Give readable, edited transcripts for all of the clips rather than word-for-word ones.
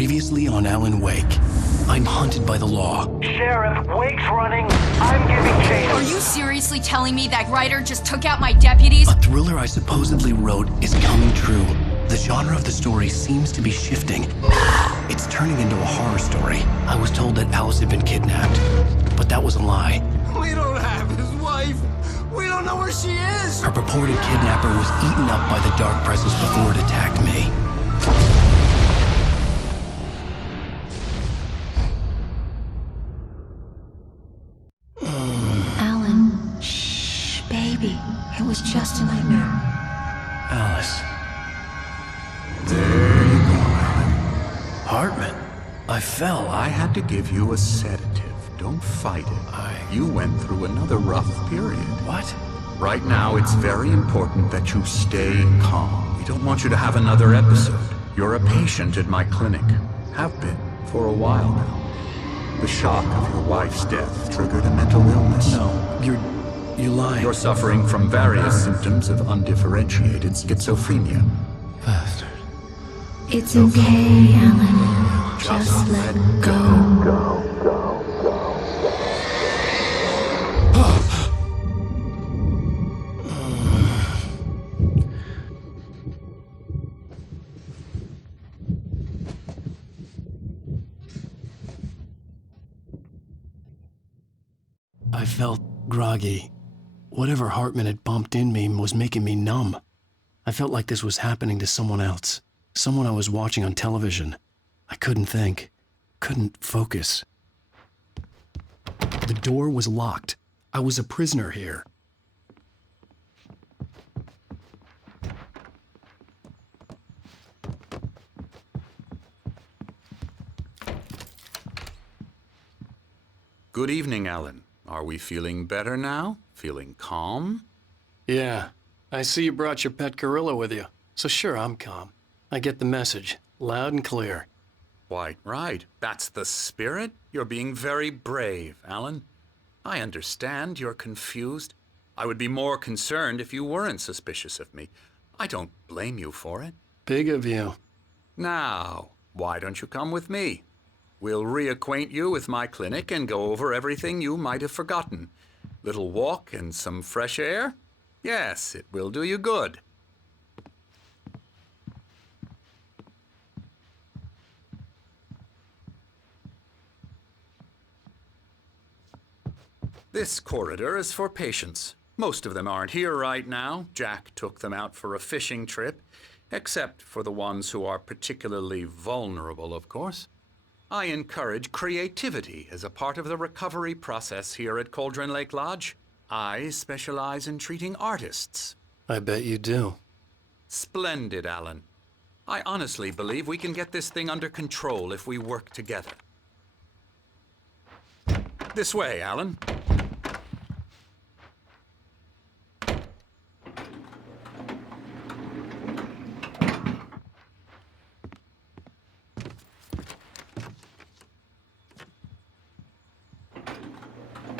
Previously on Alan Wake. I'm hunted by the law. Sheriff, Wake's running. I'm giving chase. Are you seriously telling me that writer just took out my deputies? A thriller I supposedly wrote is coming true. The genre of the story seems to be shifting. It's turning into a horror story. I was told that Alice had been kidnapped, but that was a lie. We don't have his wife. We don't know where she is. Her purported kidnapper was eaten up by the dark presence before it attacked me. Alan, shh, baby. It was just a nightmare. Alice. There you go, Alan. Hartman. I fell. I had to give you a sedative. Don't fight it. You went through another rough period. What? Right now, it's very important that you stay calm. We don't want you to have another episode. You're a patient at my clinic. Have been for a while now. The shock of your wife's death triggered a mental illness. No, you're lying. You're suffering from various symptoms of undifferentiated schizophrenia. Bastard. It's okay, Alan. Just let go. I felt groggy. Whatever Hartman had pumped in me was making me numb. I felt like this was happening to someone else. Someone I was watching on television. I couldn't think. Couldn't focus. The door was locked. I was a prisoner here. Good evening, Alan. Are we feeling better now? Feeling calm? Yeah, I see you brought your pet gorilla with you. So sure, I'm calm. I get the message, loud and clear. Quite right. That's the spirit. You're being very brave, Alan. I understand you're confused. I would be more concerned if you weren't suspicious of me. I don't blame you for it. Big of you. Now, why don't you come with me? We'll reacquaint you with my clinic and go over everything you might have forgotten. Little walk and some fresh air? Yes, it will do you good. This corridor is for patients. Most of them aren't here right now. Jack took them out for a fishing trip, except for the ones who are particularly vulnerable, of course. I encourage creativity as a part of the recovery process here at Cauldron Lake Lodge. I specialize in treating artists. I bet you do. Splendid, Alan. I honestly believe we can get this thing under control if we work together. This way, Alan.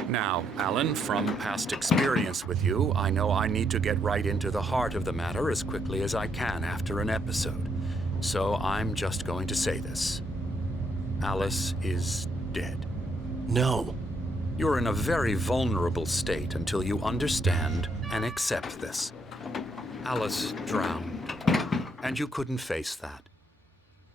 Now, Alan, from past experience with you, I know I need to get right into the heart of the matter as quickly as I can after an episode. So I'm just going to say this. Alice is dead. No. You're in a very vulnerable state until you understand and accept this. Alice drowned, and you couldn't face that.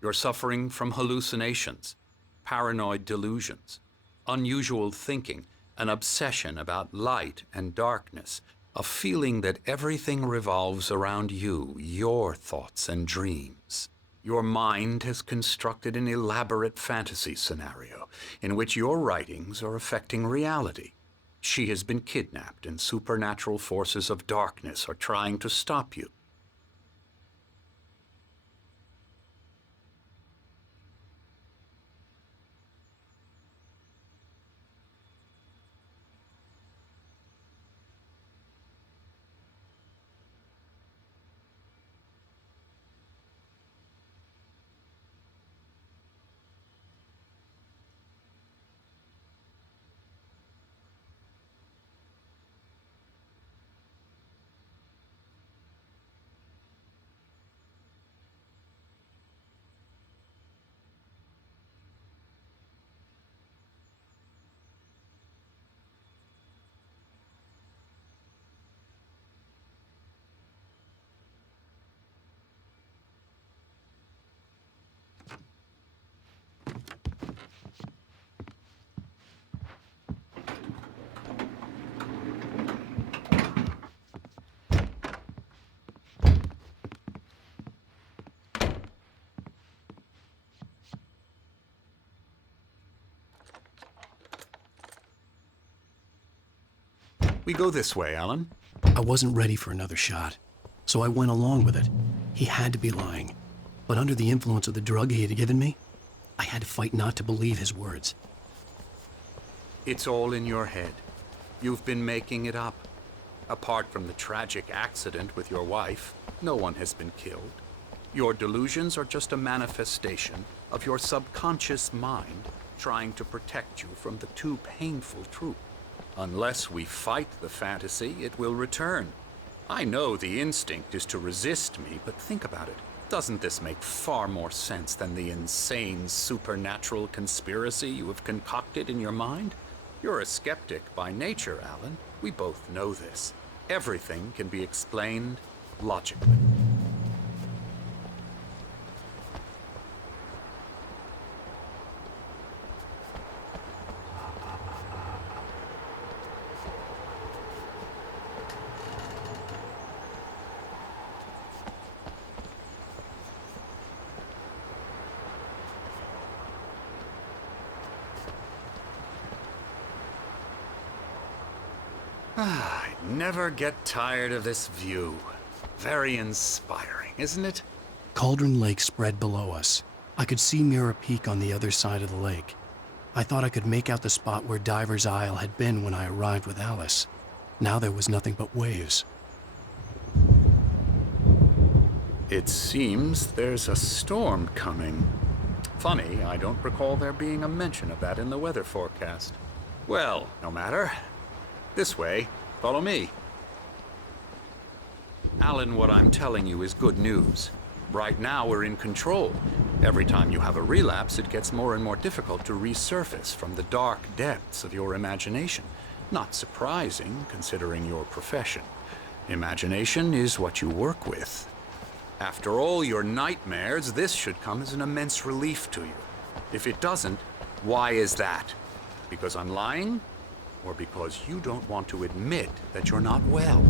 You're suffering from hallucinations, paranoid delusions, unusual thinking, an obsession about light and darkness, a feeling that everything revolves around you, your thoughts and dreams. Your mind has constructed an elaborate fantasy scenario in which your writings are affecting reality. She has been kidnapped and supernatural forces of darkness are trying to stop you. We go this way, Alan. I wasn't ready for another shot, so I went along with it. He had to be lying. But under the influence of the drug he had given me, I had to fight not to believe his words. It's all in your head. You've been making it up. Apart from the tragic accident with your wife, no one has been killed. Your delusions are just a manifestation of your subconscious mind trying to protect you from the too painful truth. Unless we fight the fantasy, it will return. I know the instinct is to resist me, but think about it. Doesn't this make far more sense than the insane supernatural conspiracy you have concocted in your mind? You're a skeptic by nature, Alan. We both know this. Everything can be explained logically. I never get tired of this view. Very inspiring, isn't it? Cauldron Lake spread below us. I could see Mirror Peak on the other side of the lake. I thought I could make out the spot where Diver's Isle had been when I arrived with Alice. Now there was nothing but waves. It seems there's a storm coming. Funny, I don't recall there being a mention of that in the weather forecast. Well, no matter. This way. Follow me. Alan, what I'm telling you is good news. Right now, we're in control. Every time you have a relapse, it gets more and more difficult to resurface from the dark depths of your imagination. Not surprising, considering your profession. Imagination is what you work with. After all your nightmares, this should come as an immense relief to you. If it doesn't, why is that? Because I'm lying? Or because you don't want to admit that you're not well?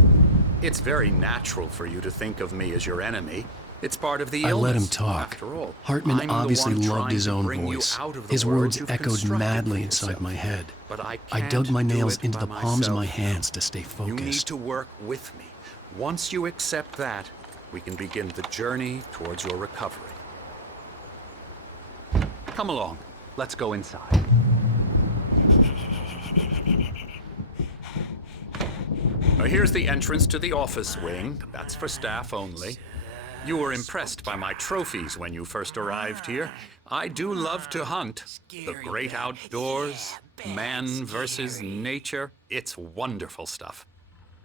It's very natural for you to think of me as your enemy. It's part of the illness. I let him talk. After all, Hartman I'm the obviously one loved trying his to own bring you voice. out of the His world words you've echoed constructed madly for inside yourself. my head. But I I can't dug my do nails it into by the palms of my myself. hands to stay You need focused. to work with me. Once you accept that, we can begin the journey towards your recovery. Come along. Let's go inside. Now, here's the entrance to the office wing. That's for staff only. You were impressed by my trophies when you first arrived here. I do love to hunt. The great outdoors, man versus nature. It's wonderful stuff.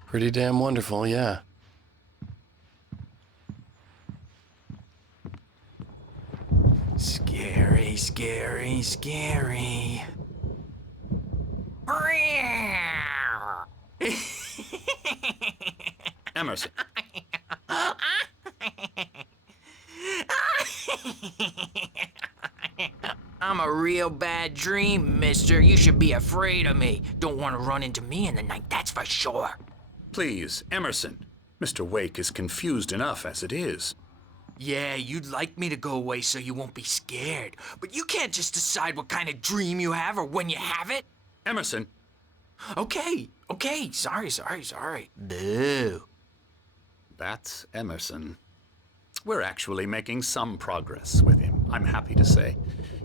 Pretty damn wonderful, yeah. Scary, scary, scary. Emerson. I'm a real bad dream, mister. You should be afraid of me. Don't want to run into me in the night, that's for sure. Please, Emerson. Mr. Wake is confused enough as it is. Yeah, you'd like me to go away so you won't be scared. But you can't just decide what kind of dream you have or when you have it. Emerson. Okay. Sorry. Boo. That's Emerson. We're actually making some progress with him, I'm happy to say.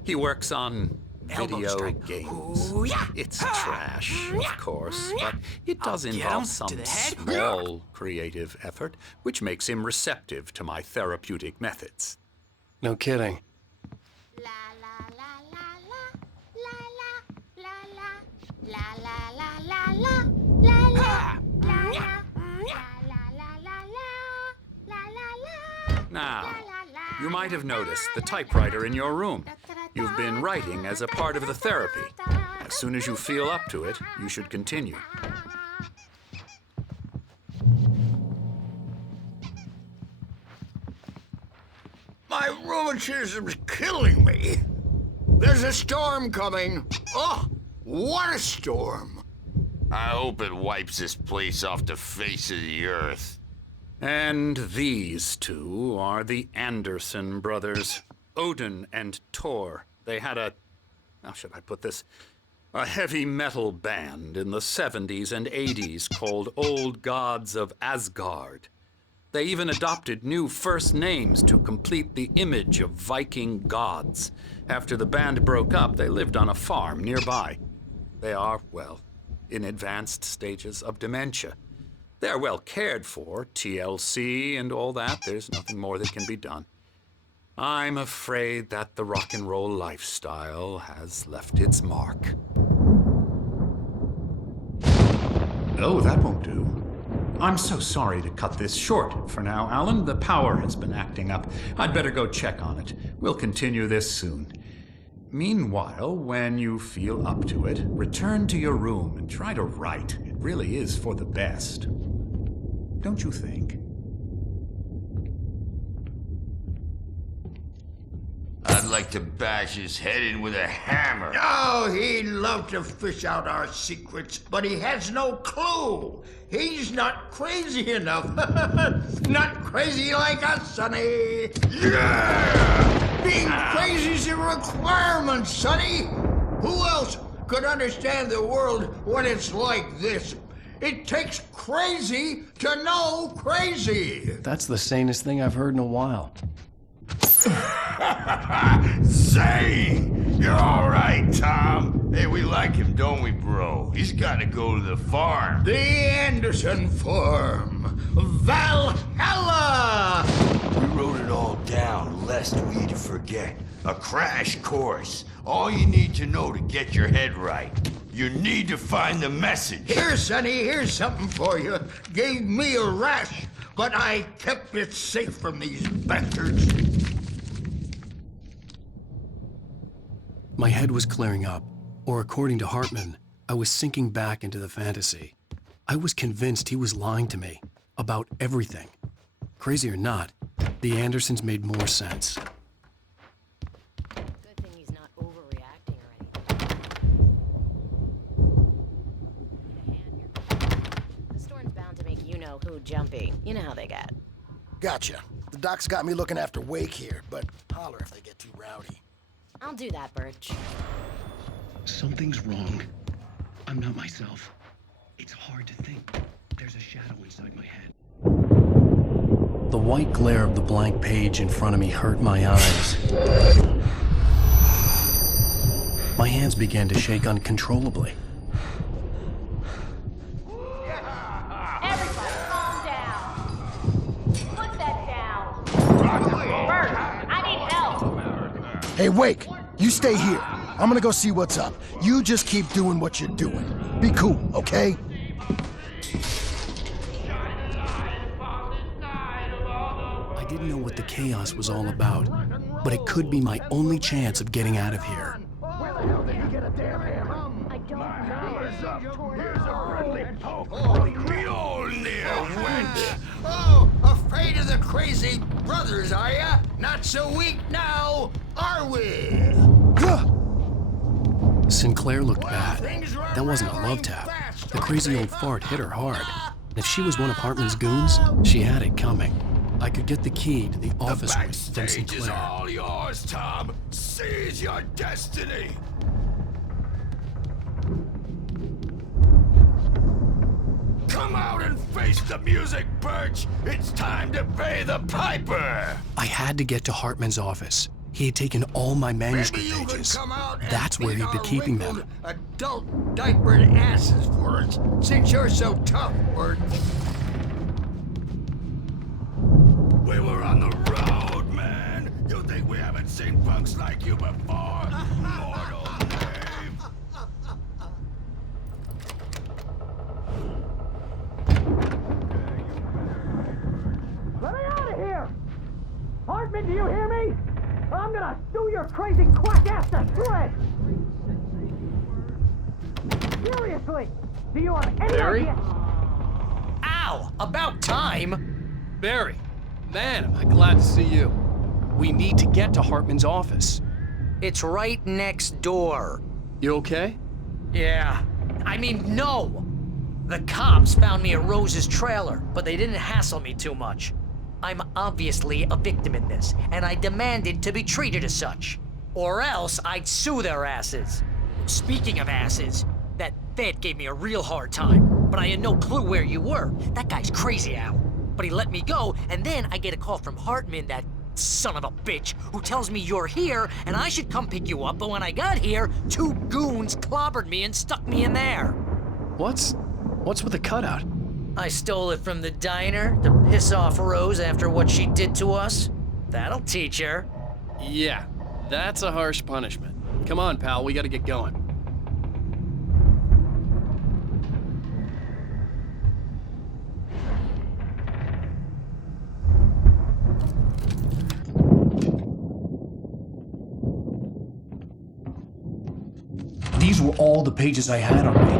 He works on Elbow video strike. games. Ooh, yeah. It's trash, of course, but it does I'll get involve him some to the head. small creative effort, which makes him receptive to my therapeutic methods. No kidding. La la la la la la la la la la la la la la Now, you might have noticed the typewriter in your room. You've been writing as a part of the therapy. As soon as you feel up to it, you should continue. My rheumatism's killing me. There's a storm coming. Oh, what a storm. I hope it wipes this place off the face of the earth. And these two are the Anderson brothers, Odin and Tor. They had a, how should I put this? A heavy metal band in the 70s and 80s called Old Gods of Asgard. They even adopted new first names to complete the image of Viking gods. After the band broke up, they lived on a farm nearby. They are, well, in advanced stages of dementia. They're well cared for, TLC and all that. There's nothing more that can be done. I'm afraid that the rock and roll lifestyle has left its mark. Oh, that won't do. I'm so sorry to cut this short for now, Alan. The power has been acting up. I'd better go check on it. We'll continue this soon. Meanwhile, when you feel up to it, return to your room and try to write. It really is for the best. Don't you think? I'd like to bash his head in with a hammer. Oh, he'd love to fish out our secrets, but he has no clue. He's not crazy enough. Not crazy like us, Sonny. Yeah! Being crazy's a requirement, Sonny. Who else could understand the world when it's like this? It takes crazy to know crazy. That's the sanest thing I've heard in a while. Zane! You're all right, Tom. Hey, we like him, don't we, bro? He's got to go to the farm. The Anderson Farm. Valhalla! We wrote it all down, lest we forget. A crash course. All you need to know to get your head right. You need to find the message. Here, Sonny, here's something for you. Gave me a rash, but I kept it safe from these bastards. My head was clearing up, or according to Hartman, I was sinking back into the fantasy. I was convinced he was lying to me about everything. Crazy or not, the Andersons made more sense. Good thing he's not overreacting or anything. Need a hand here? The storm's bound to make you-know-who jumpy. You know how they get. Gotcha. The doc's got me looking after Wake here, but holler if they get too rowdy. I'll do that, Birch. Something's wrong. I'm not myself. It's hard to think. There's a shadow inside my head. The white glare of the blank page in front of me hurt my eyes. My hands began to shake uncontrollably. Everybody, calm down. Put that down. Bert, I need help. Hey, Wake, you stay here. I'm gonna go see what's up. You just keep doing what you're doing. Be cool, okay? I didn't know what the chaos was all about, but it could be my only chance of getting out of here. Where the hell did he get a damn hammer? I don't know. Oh, afraid of the crazy brothers, are ya? Not so weak now, are we? Sinclair looked bad. That wasn't a love tap. The crazy old fart hit her hard. If she was one of Hartman's goons, she had it coming. I could get the key to the office with from Backstage is Sinclair. all yours, Tom. Seize your destiny. Come out and face the music, Birch. It's time to pay the piper. I had to get to Hartman's office. He had taken all my manuscript Maybe you could pages. come out and That's where beat he'd been our keeping them. wrinkled, adult diapered asses for us, since you're so tough, Bert. We were on the road, man. You think we haven't seen punks like you before? Mortal knave. Let me out of here! Hartman, do you hear me? I'm gonna sue your crazy quack ass to shreds! Seriously! Do you have any idea? Ow! About time! Barry, man, am I glad to see you. We need to get to Hartman's office. It's right next door. You okay? Yeah. I mean, no! The cops found me at Rose's trailer, but they didn't hassle me too much. I'm obviously a victim in this, and I demanded to be treated as such. Or else I'd sue their asses. speaking of asses, that Fed gave me a real hard time, but I had no clue where you were. That guy's crazy, Al. But he let me go, and then I get a call from Hartman, that son of a bitch, who tells me you're here and I should come pick you up, but when I got here, 2 goons clobbered me and stuck me in there. What's with the cutout? I stole it from the diner to piss off Rose after what she did to us. That'll teach her. Yeah, that's a harsh punishment. Come on, pal, we gotta get going. These were all the pages I had on me.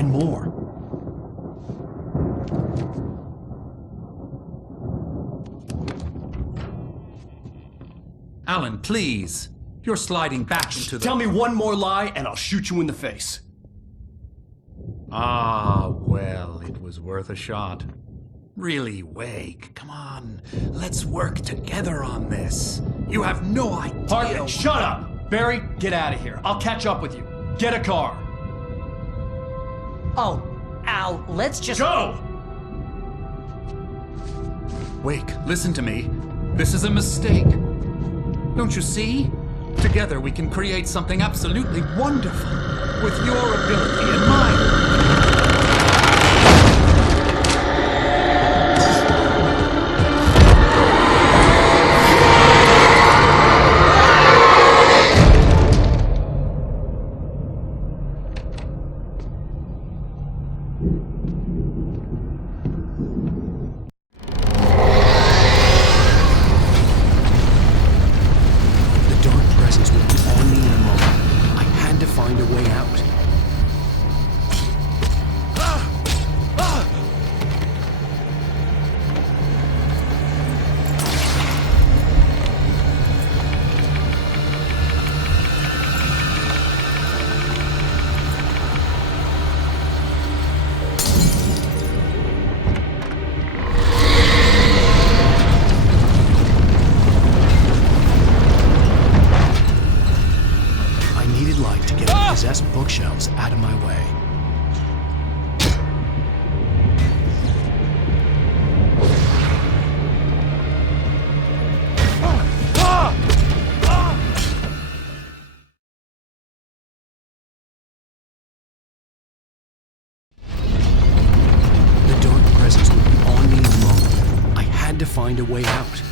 And more. Alan, please. You're sliding back into the... Tell me one more lie and I'll shoot you in the face. Ah, well, it was worth a shot. Really, Wake, come on. Let's work together on this. You have no idea... Hartman, shut up! Barry, get out of here. I'll catch up with you. Get a car. Oh, Al, let's just... Go! Wake, listen to me. This is a mistake. Don't you see? Together we can create something absolutely wonderful. With your ability and mine. Bookshelves out of my way. The dark presence would be on me in a moment. I had to find a way out.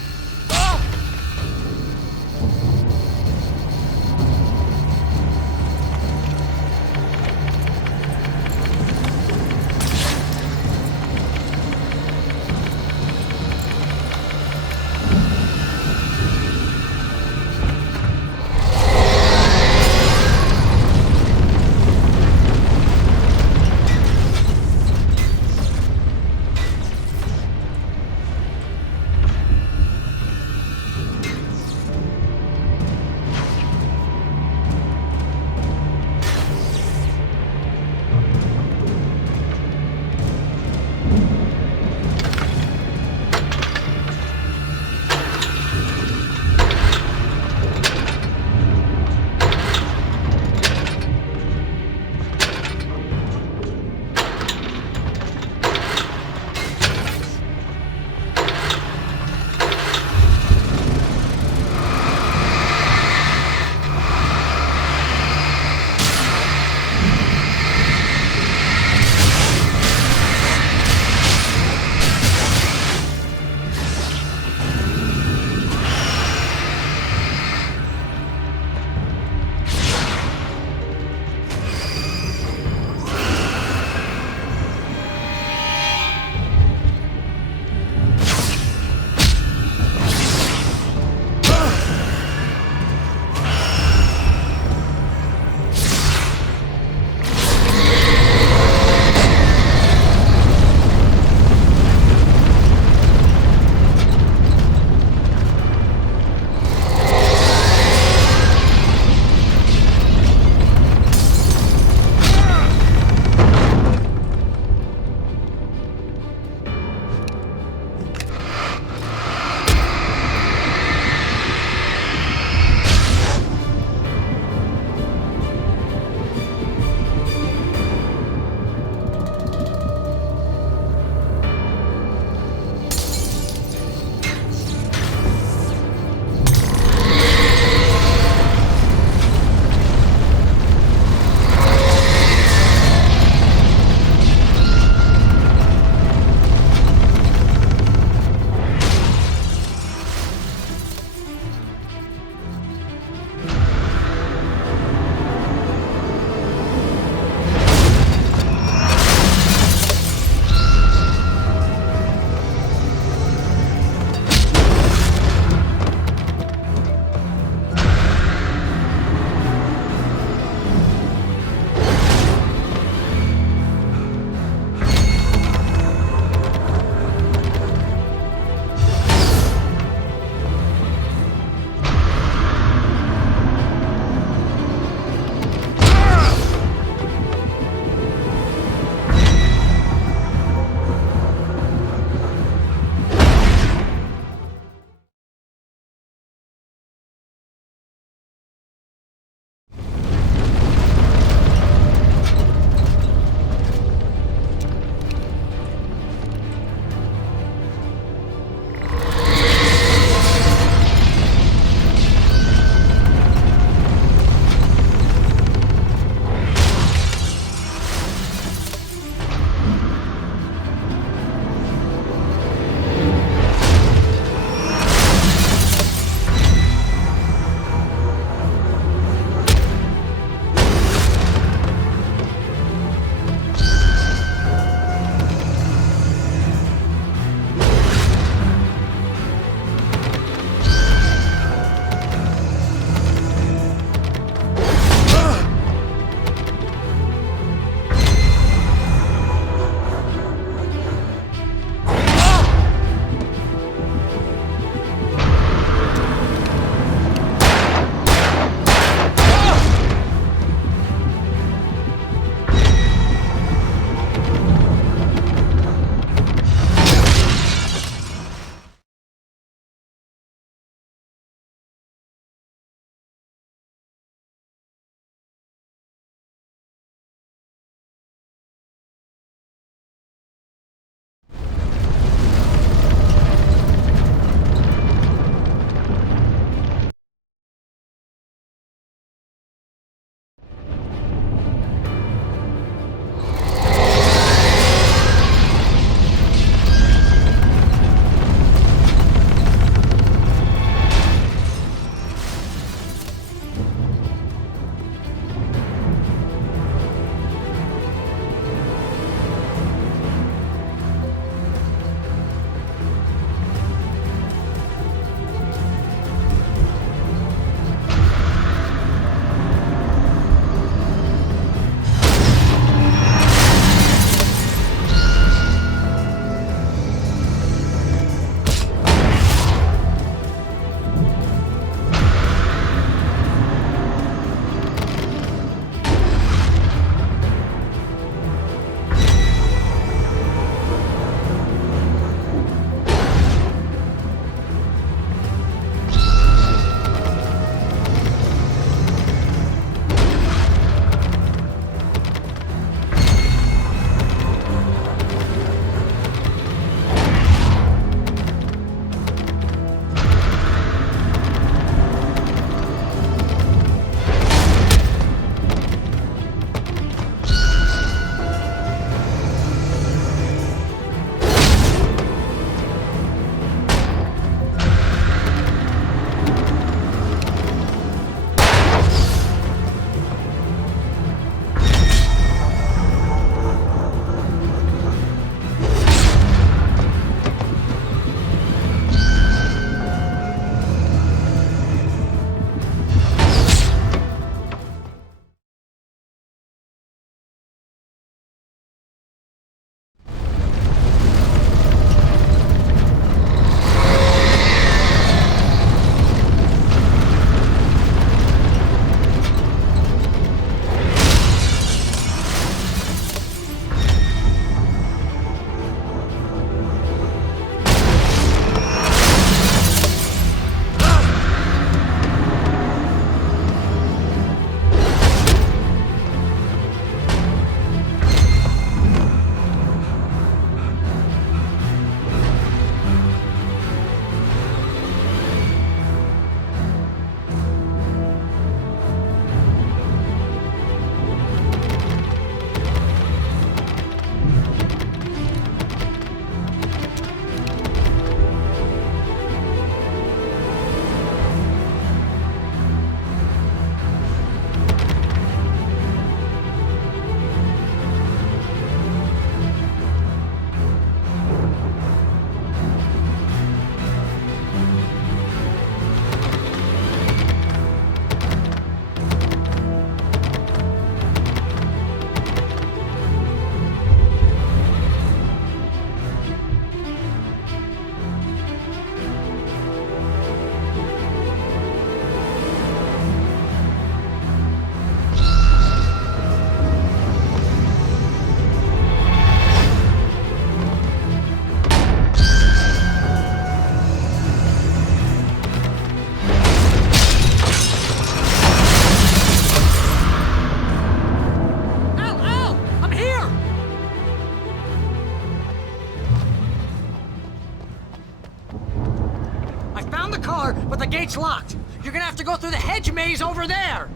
found the car, but the gate's locked. You're gonna have to go through the hedge maze over there.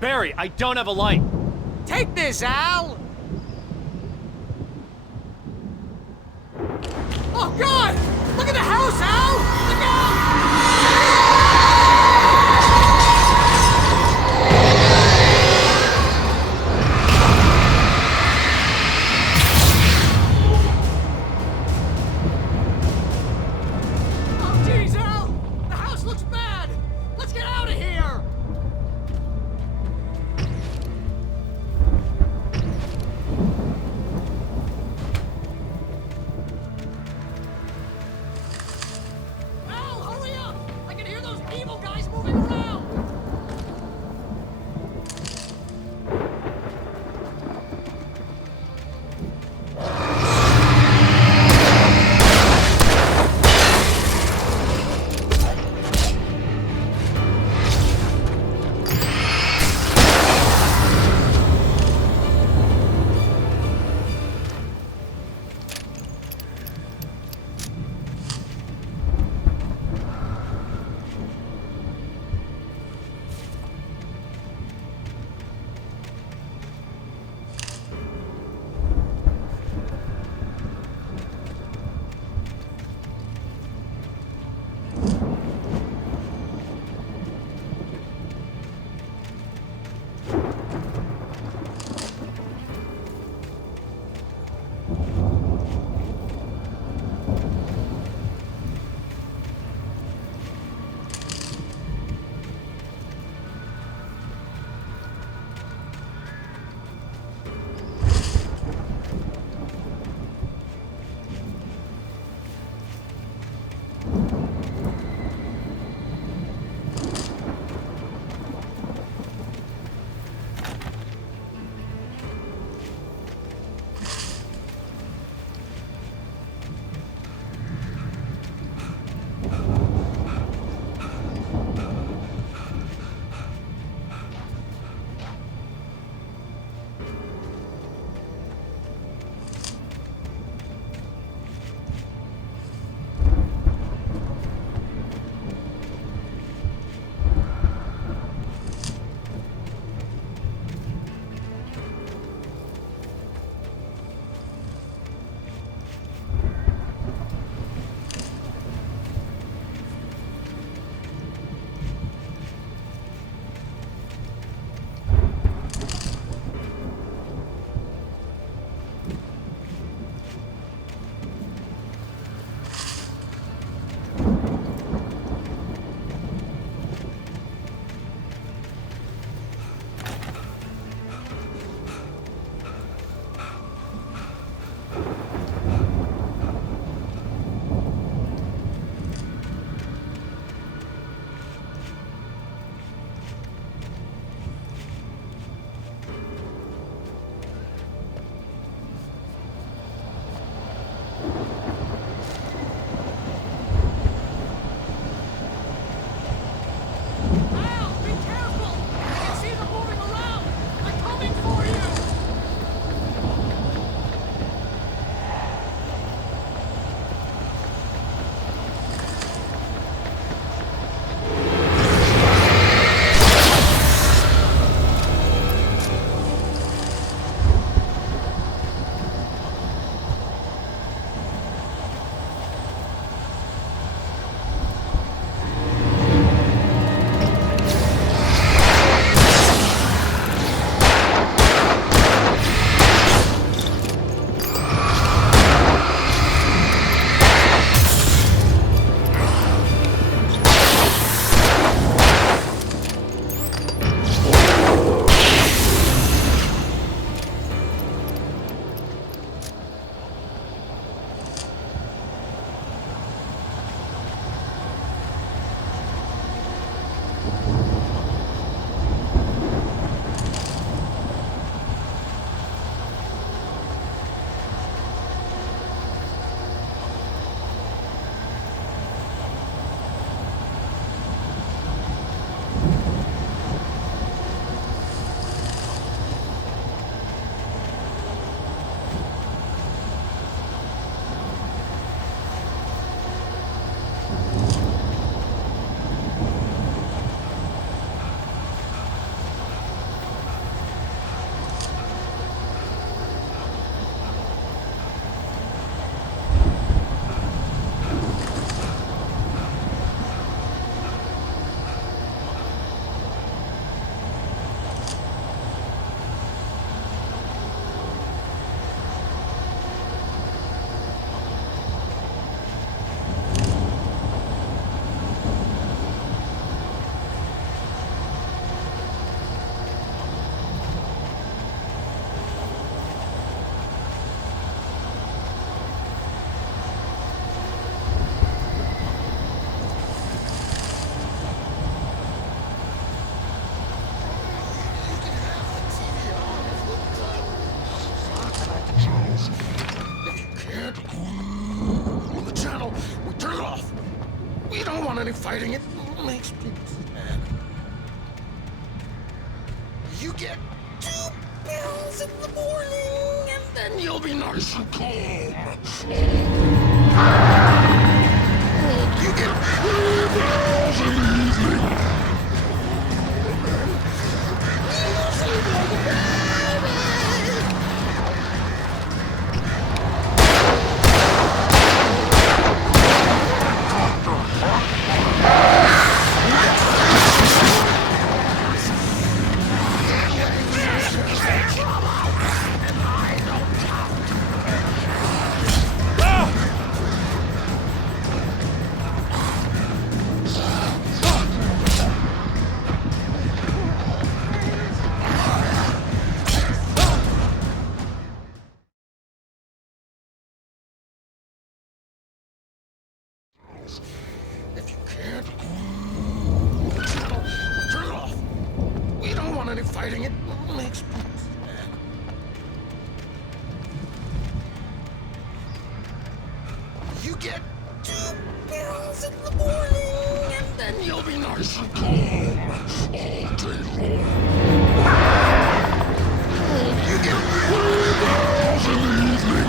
Barry, I don't have a light. Take this, Al! Oh, God! Look at the house, Al! Look out! Oh, jeez, Al! The house looks bad! Let's get out of here! Turn it off. We don't want any fighting. It makes people sad. You get 2 pills in the morning, and then you'll be nice and calm. You get 3 pills in the evening. If you can't, turn it off. We don't want any fighting. It makes people sad. You get 2 pills in the morning, and then you'll be nice and calm all day long. You get 3 pills in the evening.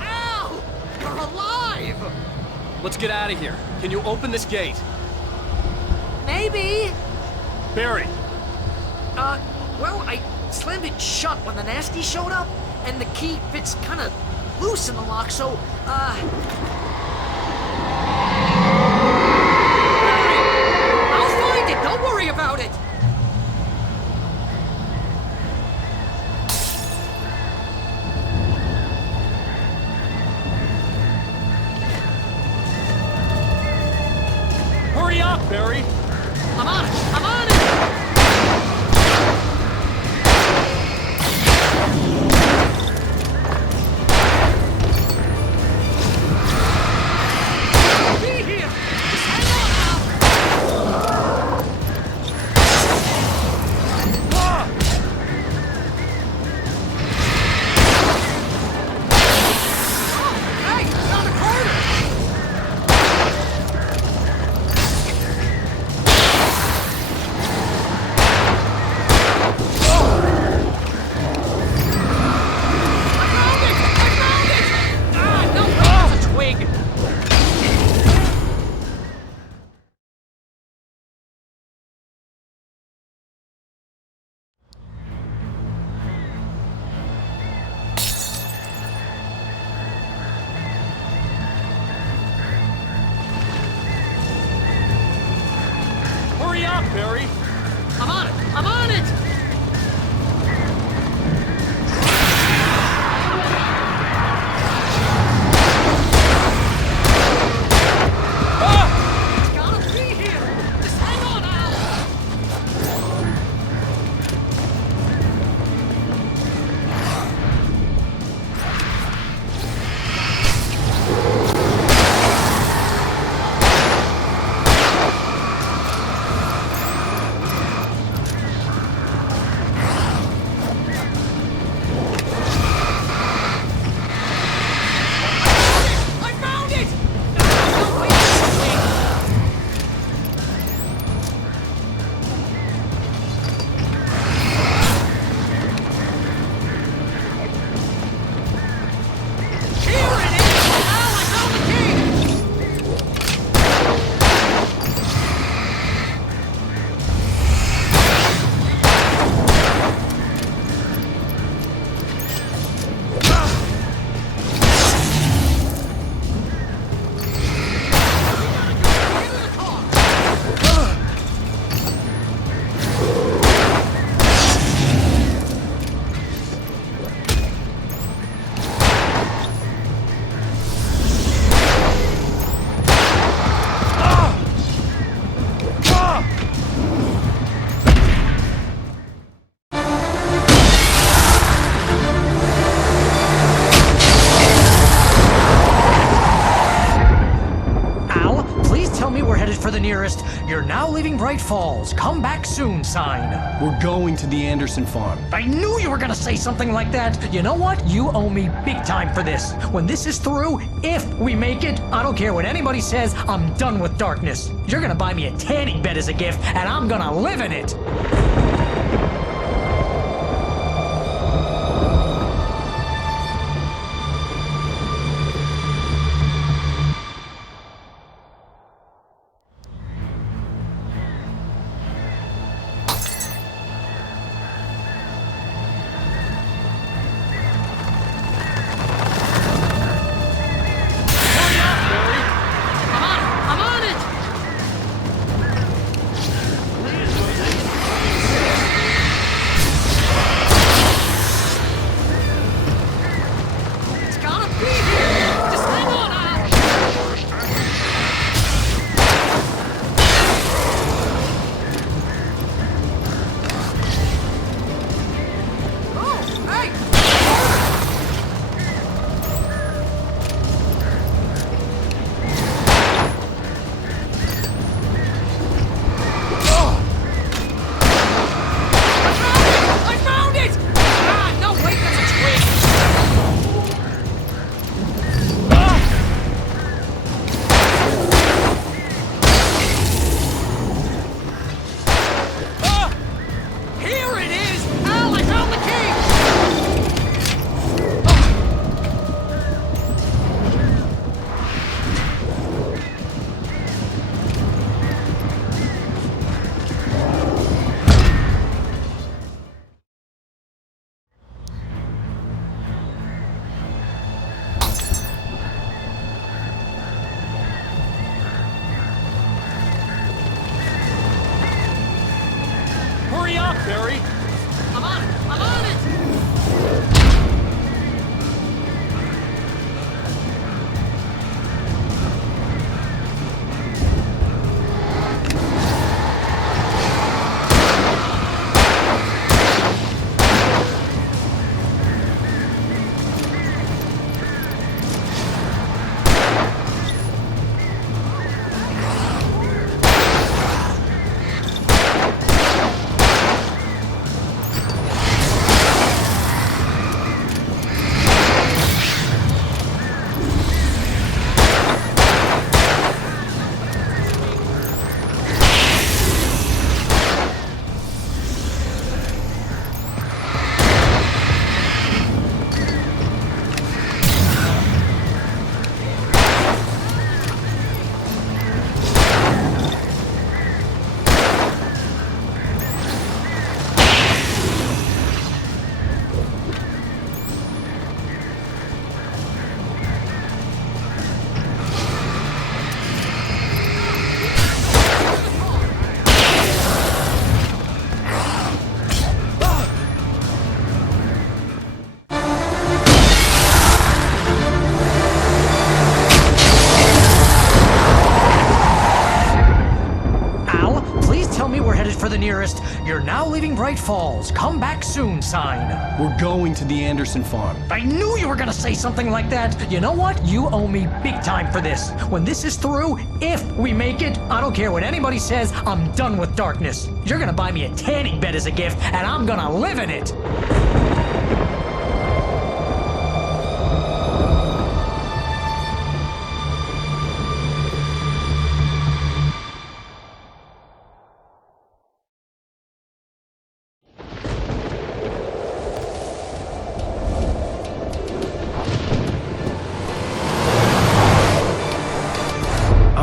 Al! You're alive! Let's get out of here. Can you open this gate? Maybe. Barry! Well, I slammed it shut when the nasty showed up, and the key fits kind of loose in the lock, so, I'll find it! Don't worry about it! Hurry up, Barry! I'm on it! I'm on it! Be here! Just hang on, Al! Hey! Found a corner! Hurry up, Barry! I'm on it! I'm on it! It's gotta be here! Just hang on, Al! I found it! No, wait, Here it is! Al, I found the key! Get in the car! Al, please tell me we're headed for the nearest "You're now leaving Bright Falls. Come back soon" sign. We're going to the Anderson farm. I knew you were gonna say something like that. You know what? You owe me big time for this. When this is through, if we make it, I don't care what anybody says, I'm done with darkness. You're gonna buy me a tanning bed as a gift, and I'm gonna live in it. I'm on it! up, Barry! I'm on it! I'm on it! For the nearest, "You're now leaving Bright Falls. Come back soon" sign. We're going to the Anderson farm. I knew you were gonna say something like that. You know what? You owe me big time for this. When this is through, if we make it, I don't care what anybody says, I'm done with darkness. You're gonna buy me a tanning bed as a gift, and I'm gonna live in it.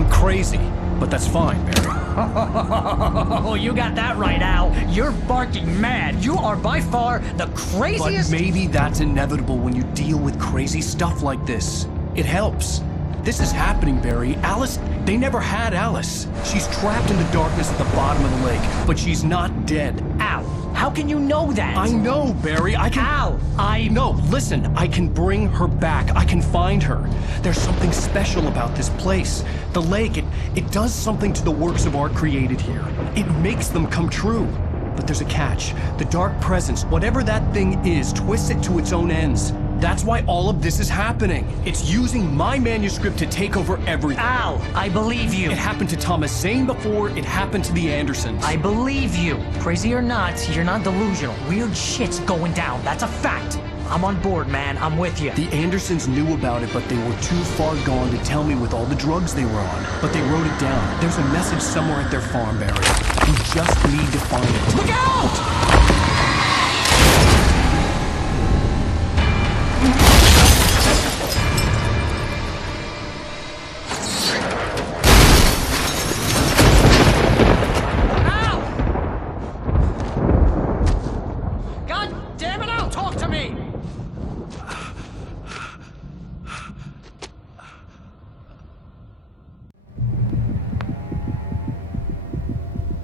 Crazy, but that's fine, Barry. Oh, you got that right, Al. You're barking mad. You are by far the craziest— But maybe that's inevitable when you deal with crazy stuff like this. It helps. This is happening, Barry. Alice, they never had Alice. She's trapped in the darkness at the bottom of the lake, but she's not dead. Al, how can you know that? I know, Barry. Al, No, listen, I can bring her back. I can find her. There's something special about this place. The lake, it does something to the works of art created here. It makes them come true. But there's a catch. The dark presence, whatever that thing is, twists it to its own ends. That's why all of this is happening. It's using my manuscript to take over everything. Al, I believe you. It happened to Thomas Zane before, it happened to the Andersons. I believe you. Crazy or not, you're not delusional. Weird shit's going down. That's a fact. I'm on board, man. I'm with you. The Andersons knew about it, but they were too far gone to tell me with all the drugs they were on. But they wrote it down. There's a message somewhere at their farm, Barry. We just need to find it. Look out!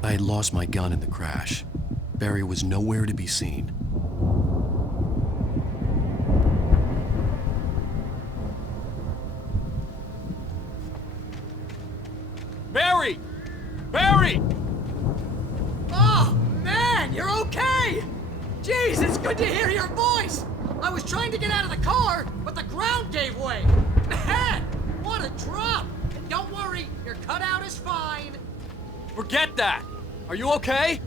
I had lost my gun in the crash. Barry was nowhere to be seen. Barry! Barry! Oh, man, you're okay! Jeez, it's good to hear your voice! I was trying to get out of the car, but the ground gave way! Man, what a drop! And don't worry, your cutout is fine. Forget that! Are you okay?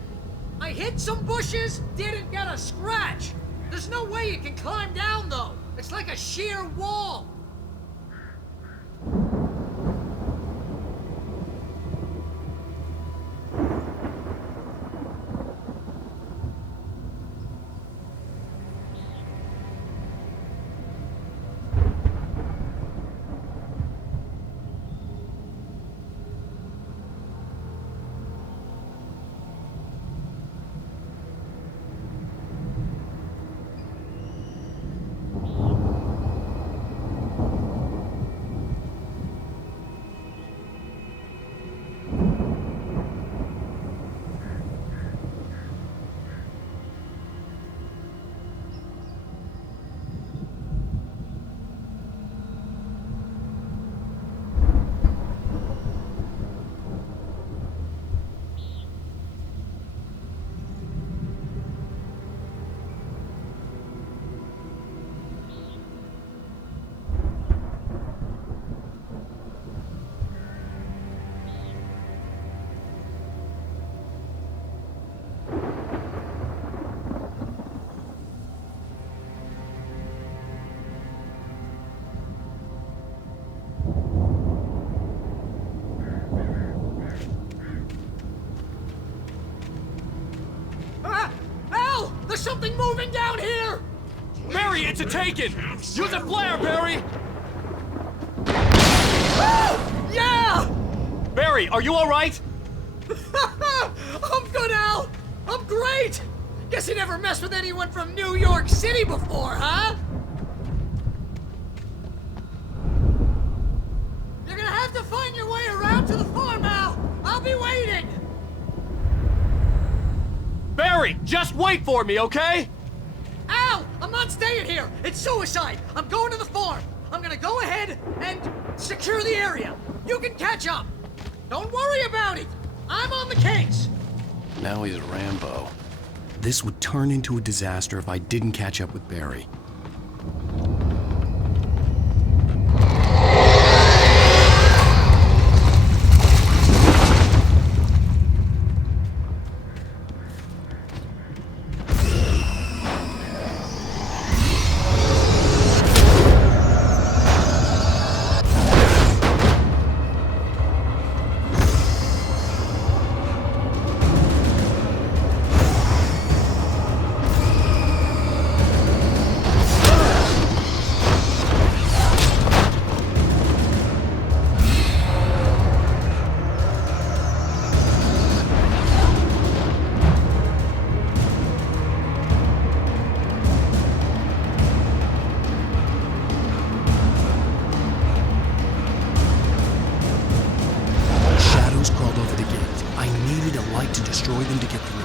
I hit some bushes, didn't get a scratch. There's no way you can climb down, though. It's like a sheer wall. was something moving down here! Barry, it's a taken! Use a flare, Barry! Yeah! Barry, are you alright? I'm good, Al! I'm great! Guess you never messed with anyone from New York City before, huh? You're gonna have to find your way around to the farm, Al! I'll be waiting! Barry, just wait for me, okay? Al! I'm not staying here! It's suicide! I'm going to the farm! I'm gonna go ahead and secure the area! You can catch up! Don't worry about it! I'm on the case! Now he's Rambo. This would turn into a disaster if I didn't catch up with Barry. Crawled over the gate. I needed a light to destroy them to get through.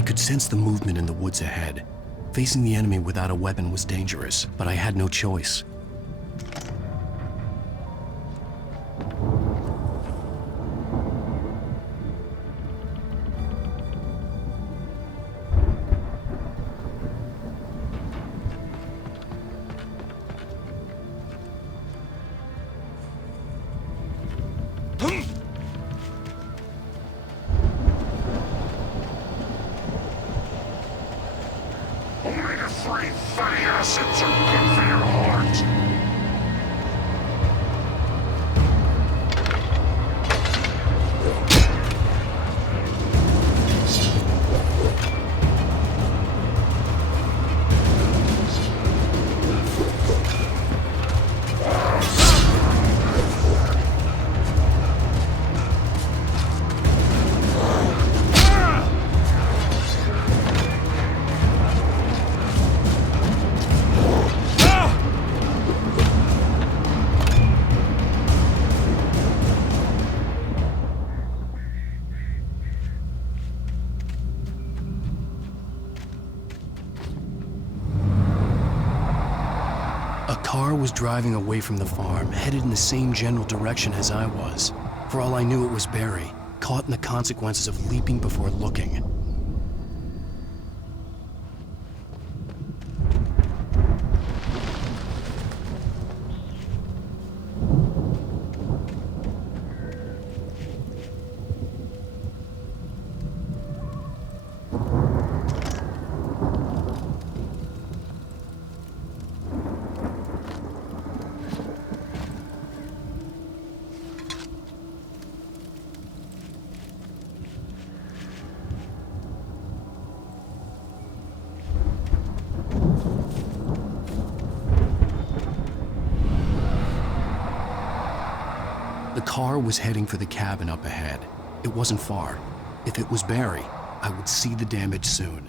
I could sense the movement in the woods ahead. Facing the enemy without a weapon was dangerous, but I had no choice. Only the three funny acids are good for your heart. A car was driving away from the farm, headed in the same general direction as I was. For all I knew, it was Barry, caught in the consequences of leaping before looking. The car was heading for the cabin up ahead. It wasn't far. If it was Barry, I would see the damage soon.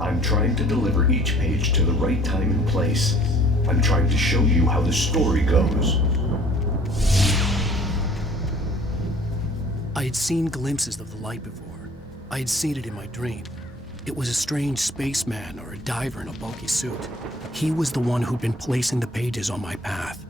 I'm trying to deliver each page to the right time and place. I'm trying to show you how the story goes. I had seen glimpses of the light before. I had seen it in my dream. It was a strange spaceman or a diver in a bulky suit. He was the one who'd been placing the pages on my path.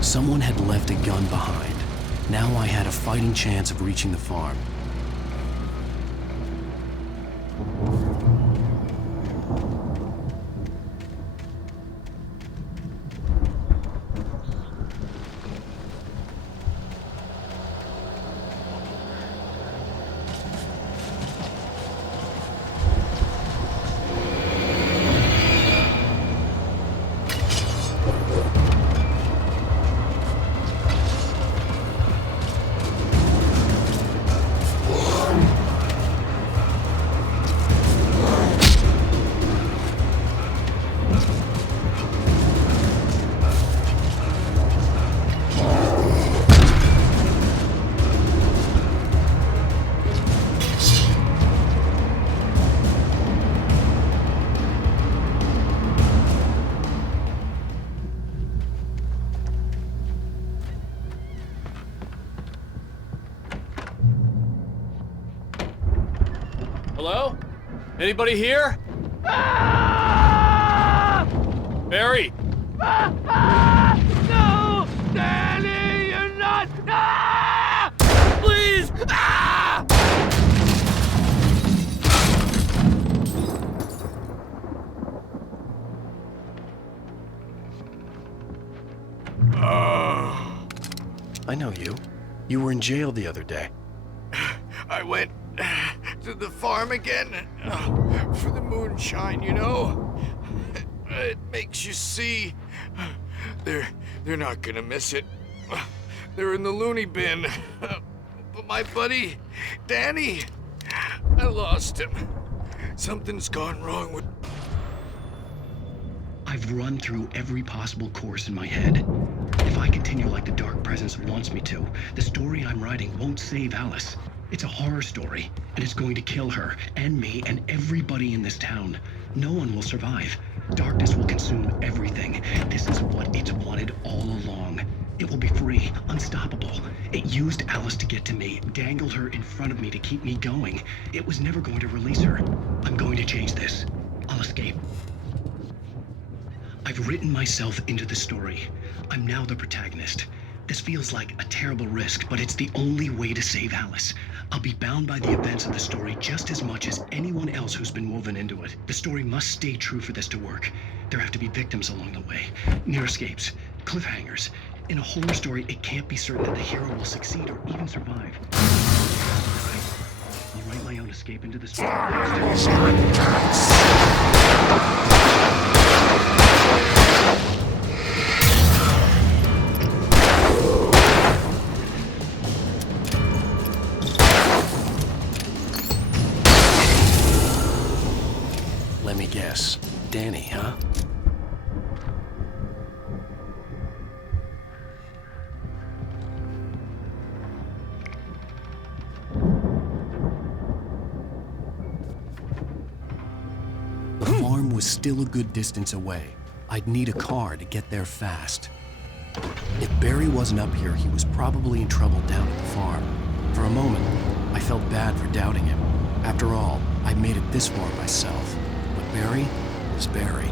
Someone had left a gun behind. Now I had a fighting chance of reaching the farm. Hello? Anybody here? Barry, No! Danny, you're not! Ah! Please! Ah! I know you. You were in jail the other day. I went to the farm again for the moonshine, you know? It makes you see. They're not gonna miss it. They're in the loony bin. But my buddy, Danny, I lost him. Something's gone wrong with... I've run through every possible course in my head. If I continue like the Dark Presence wants me to, the story I'm writing won't save Alice. It's a horror story, and it's going to kill her, and me, and everybody in this town. No one will survive. Darkness will consume everything. This is what it's wanted all along. It will be free, unstoppable. It used Alice to get to me, dangled her in front of me to keep me going. It was never going to release her. I'm going to change this. I'll escape. I've written myself into the story. I'm now the protagonist. This feels like a terrible risk, but it's the only way to save Alice. I'll be bound by the events of the story just as much as anyone else who's been woven into it. The story must stay true for this to work. There have to be victims along the way, near escapes, cliffhangers. In a horror story, it can't be certain that the hero will succeed or even survive. I'll write my own escape into the story. Let me guess. Danny, huh? The farm was still a good distance away. I'd need a car to get there fast. If Barry wasn't up here, he was probably in trouble down at the farm. For a moment, I felt bad for doubting him. After all, I'd made it this far myself. But Barry was Barry.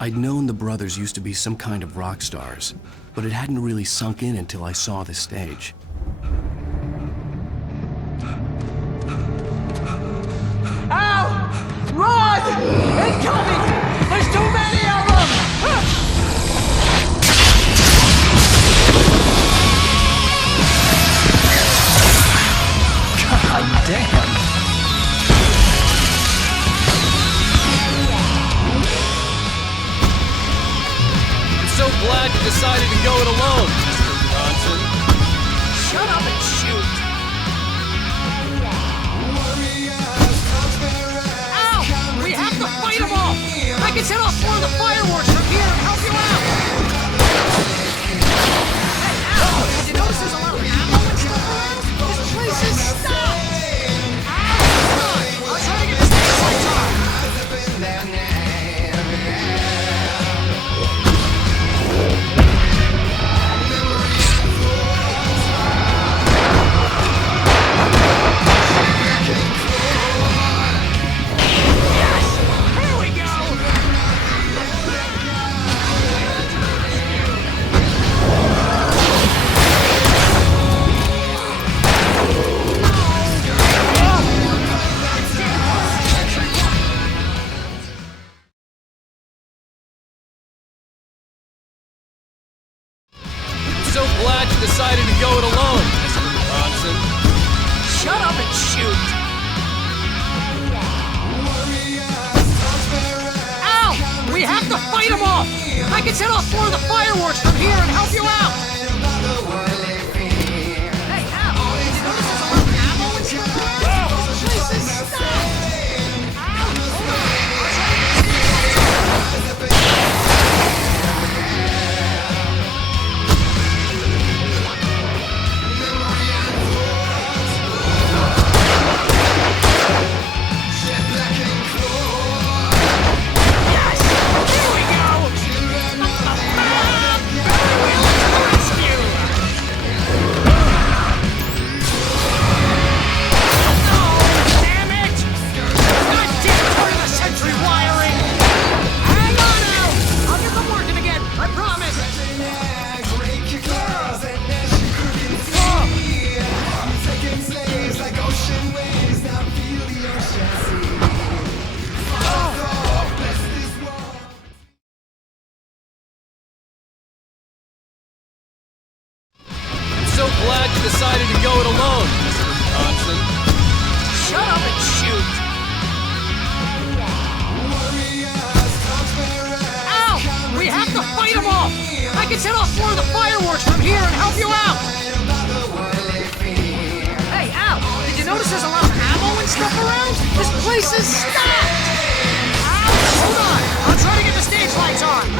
I'd known the brothers used to be some kind of rock stars, but it hadn't really sunk in until I saw the stage. Ow! Run! Incoming! There's too many of them! God damn! I'm so glad you decided to go it alone, Mr. Johnson. Shut up and shoot! Ow! We have to fight them all! I can set off more of the fireworks from here and help you out! Hey, Al! Did you notice there's a lot of ammo and stuff around? This place is stopped! Ow! Hold on! I'll try to get this thing lights on! Here we go! I'm so glad you decided to go it alone, Mr. Johnson. Shut up and shoot! Ow! We have to fight them all! I can set off more of the fireworks from here and help you out! Hey, Al! Did you notice there's a lot of ammo and stuff around? This place is stopped! Ow! Hold on! I'll try to get this thing lights on. Yes! Here we go! Rescue! No! Damn it! God damn it! Part of the sentry wiring! Hang on now! I'll get them working again! I promise! I'm so glad you decided to go it alone, Mr. Johnson. Shut up and shoot! Ow! We have to fight them all! I can set off more of the fireworks from here and help you out! Hey, Al! Did you notice there's a lot of ammo and stuff around? This place is stopped! Ow! Hold on! I'll try to get the stage lights on!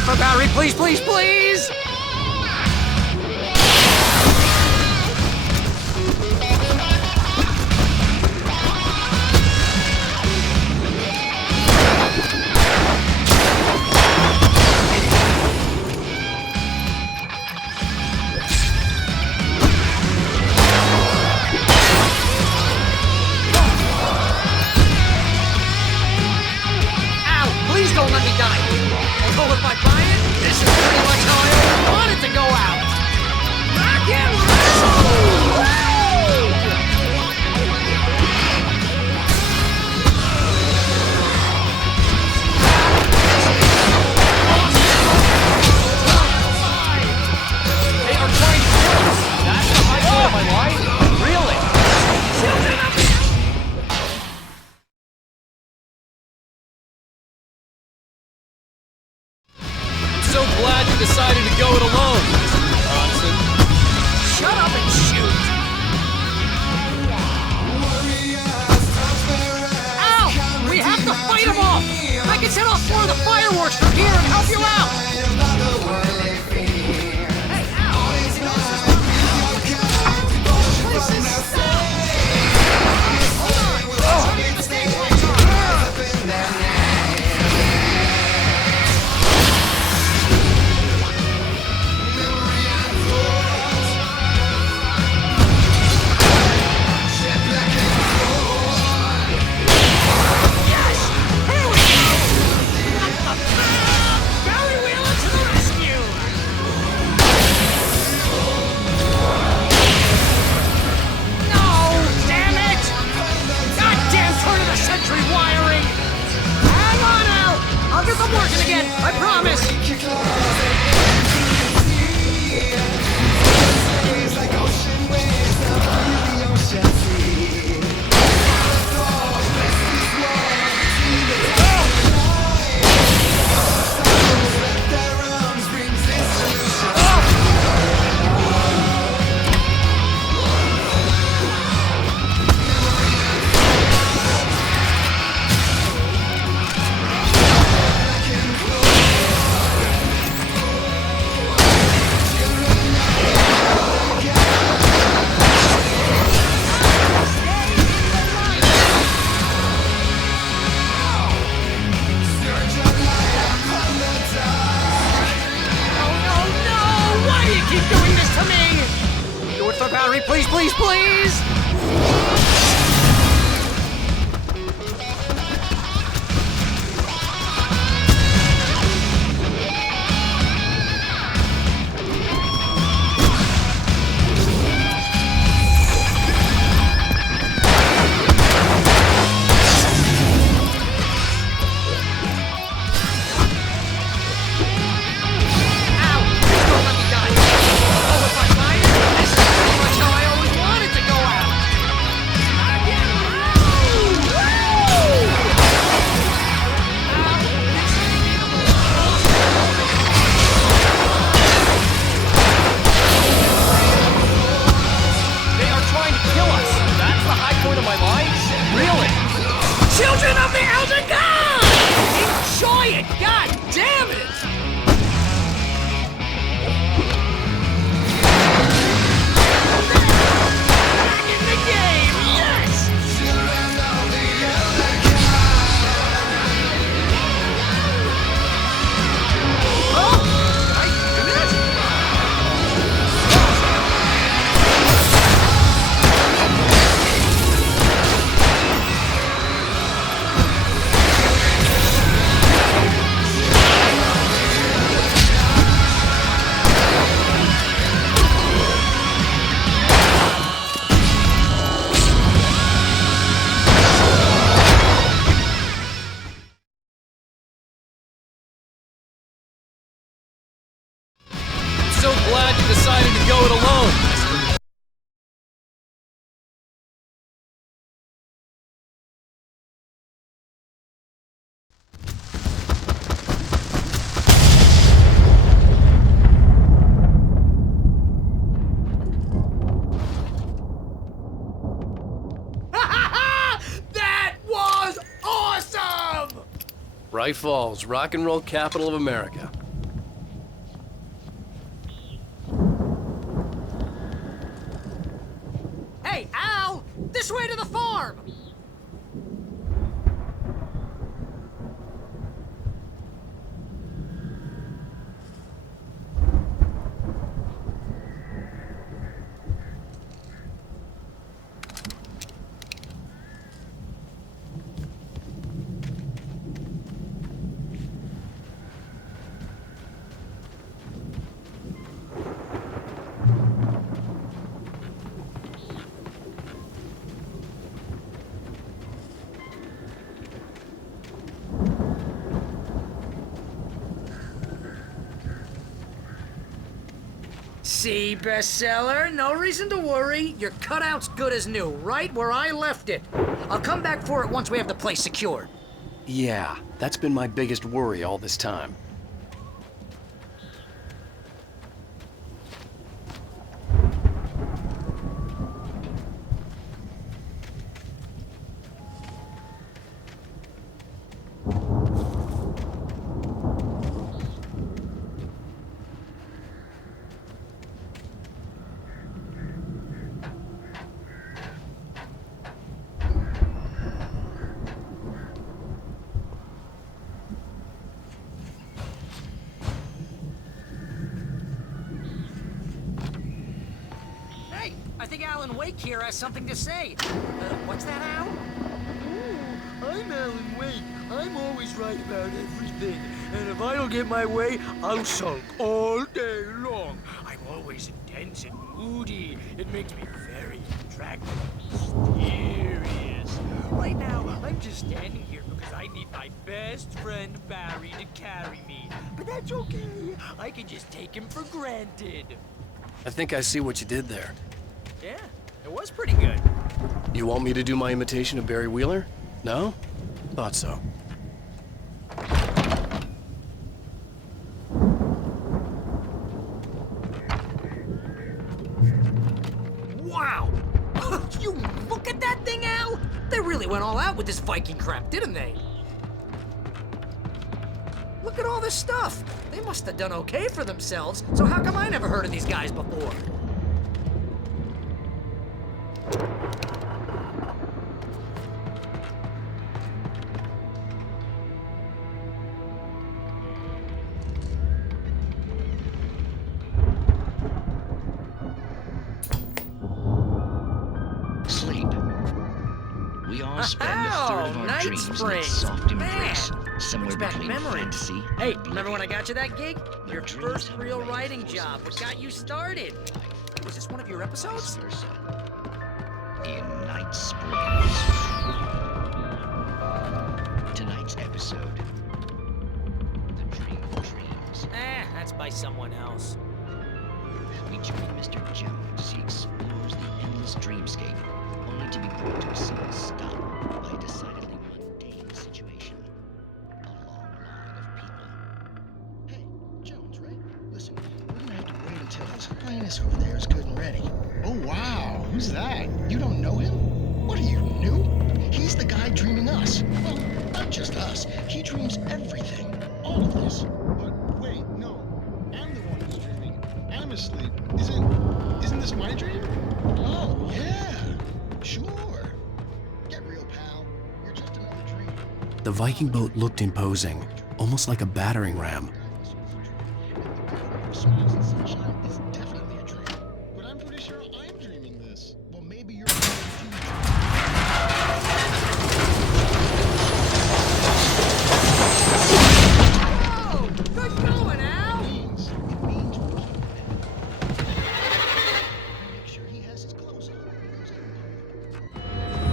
For battery, please, please, please! explore the fireworks from here and help you out! Hey, Al! You know this is not real. This is stuff! Hold on! The stage lights are on! I'm working again, I promise! Please, please, please! Children of the Elder God! Enjoy it! God damn it! Back in the game! Yes! Oh! Did I do this? So glad you decided to go it alone. That was awesome! Bright Falls, rock and roll capital of America. Hey, Al! This way to the farm! See, bestseller? No reason to worry. Your cutout's good as new, right where I left it. I'll come back for it once we have the place secured. Yeah, that's been my biggest worry all this time. Alan Wake here has something to say. What's that, Al? I'm Alan Wake. I'm always right about everything. And if I don't get my way, I'll sulk all day long. I'm always intense and moody. It makes me very attractive and mysterious. Right now, I'm just standing here because I need my best friend Barry to carry me. But that's okay. I can just take him for granted. I think I see what you did there. Yeah, it was pretty good. You want me to do my imitation of Barry Wheeler? No? Thought so. Wow! You look at that thing, Al! They really went all out with this Viking crap, didn't they? Look at all this stuff. They must have done okay for themselves, so how come I never heard of these guys before? Sleep. We all spend a third of our Night dreams in Springs. that soft Man, embrace, somewhere brings back between memories. fantasy Hey, and remember when I got you that gig? Your dreams first have a real way of writing forcing job. What got you themselves started? Was this one of your episodes? vice versa. In Night Springs. Tonight's episode. The Dream of Dreams. That's by someone else. We join Mr. Jones as he explores the endless dreamscape, only to be brought to a sudden stop by a decidedly mundane situation. A long line of people. Hey, Jones, right? Listen, we're gonna have to wait until his highness over there is good and ready. Oh, wow. Who's that? You don't know him? What are you, new? He's the guy dreaming us. Well, not just us. He dreams everything. All of this. But wait, no. I'm the one who's dreaming. I'm asleep. Isn't this my dream? Oh, yeah. Sure. Get real, pal. You're just another dream. The Viking boat looked imposing, almost like a battering ram. Smiles and sunshine is definitely a dream. But I'm pretty sure I'm dreaming this. Well, maybe you're Whoa! Good going, Al! It means we're keeping it. Make sure he has his clothes on when he goes out in public.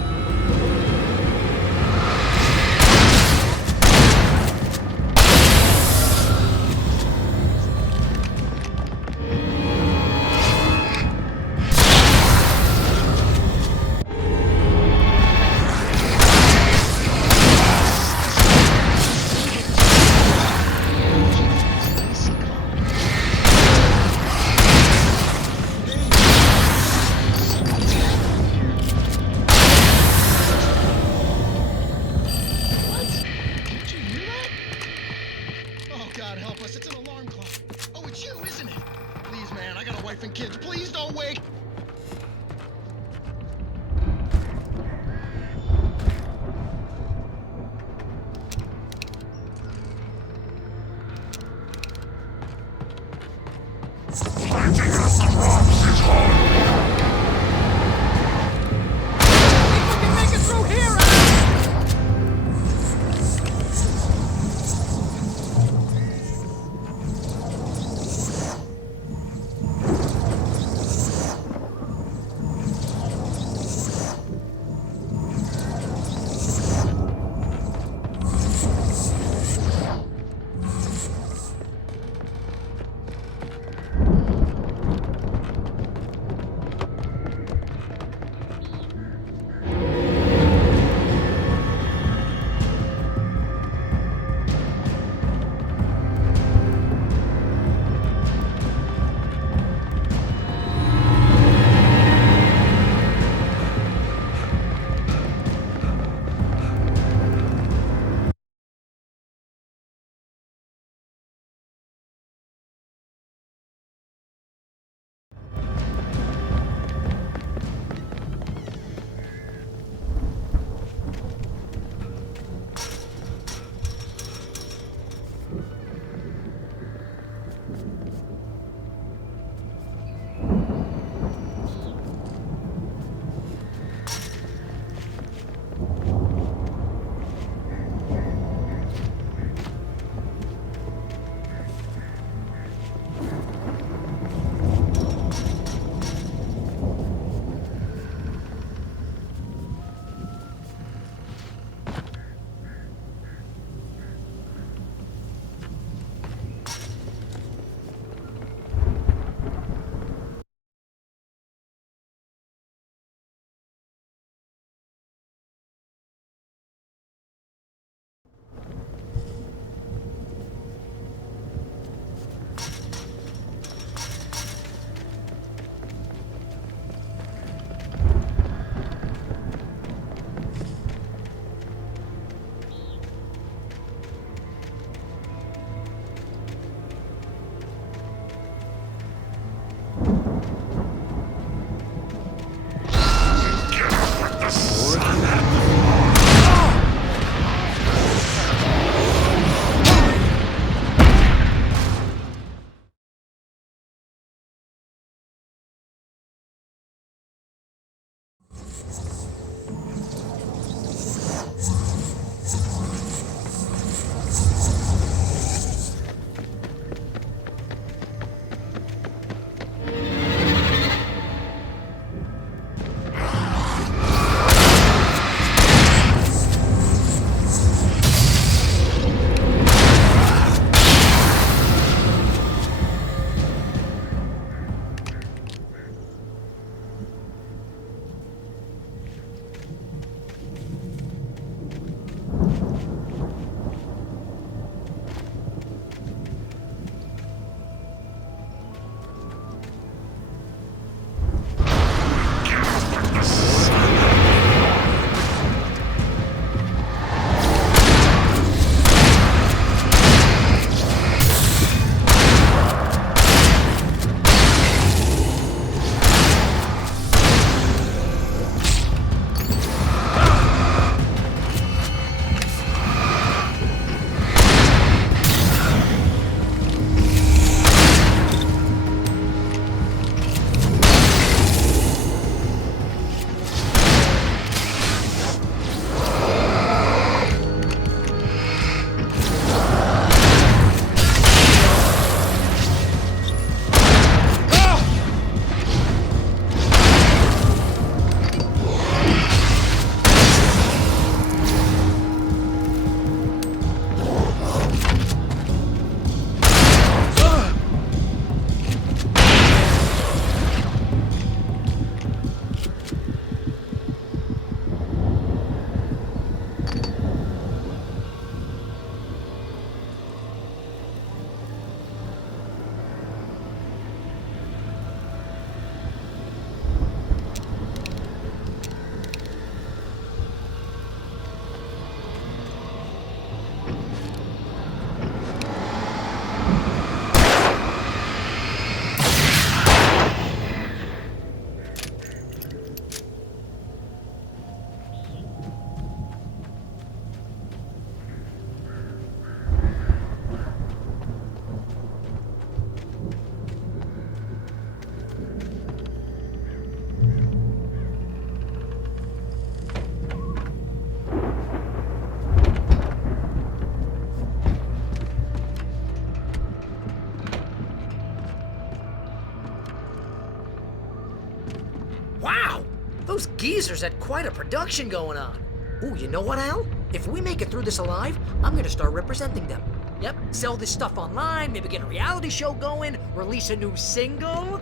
Those geezers had quite a production going on. Ooh, you know what, Al? If we make it through this alive, I'm gonna start representing them. Yep, sell this stuff online, maybe get a reality show going, release a new single.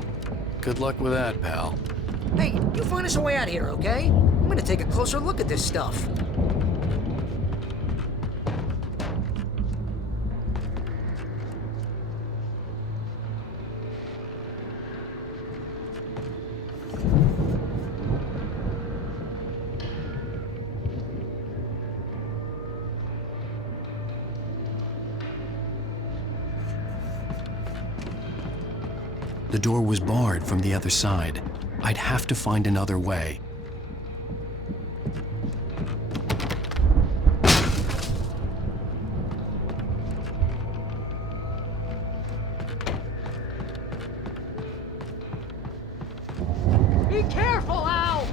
Good luck with that, pal. Hey, you find us a way out of here, okay? I'm gonna take a closer look at this stuff. The door was barred from the other side. I'd have to find another way. Be careful, Al!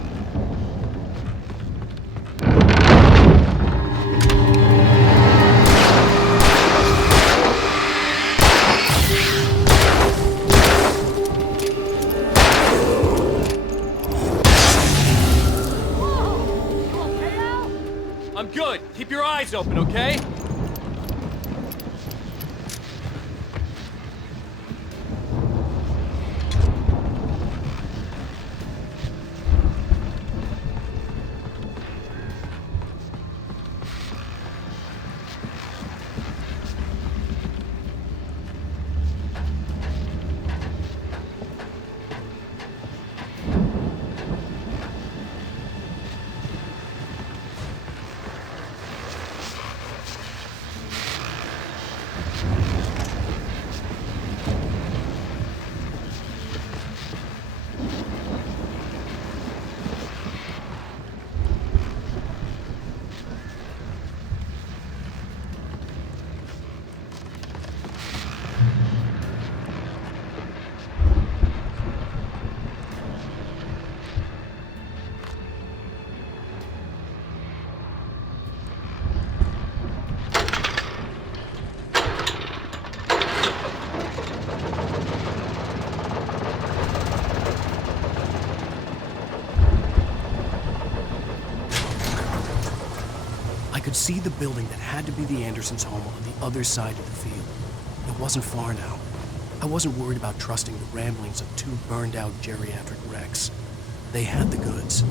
I'm good. Keep your eyes open, okay? I could see the building that had to be the Andersons' home on the other side of the field. It wasn't far now. I wasn't worried about trusting the ramblings of two burned-out geriatric wrecks. They had the goods.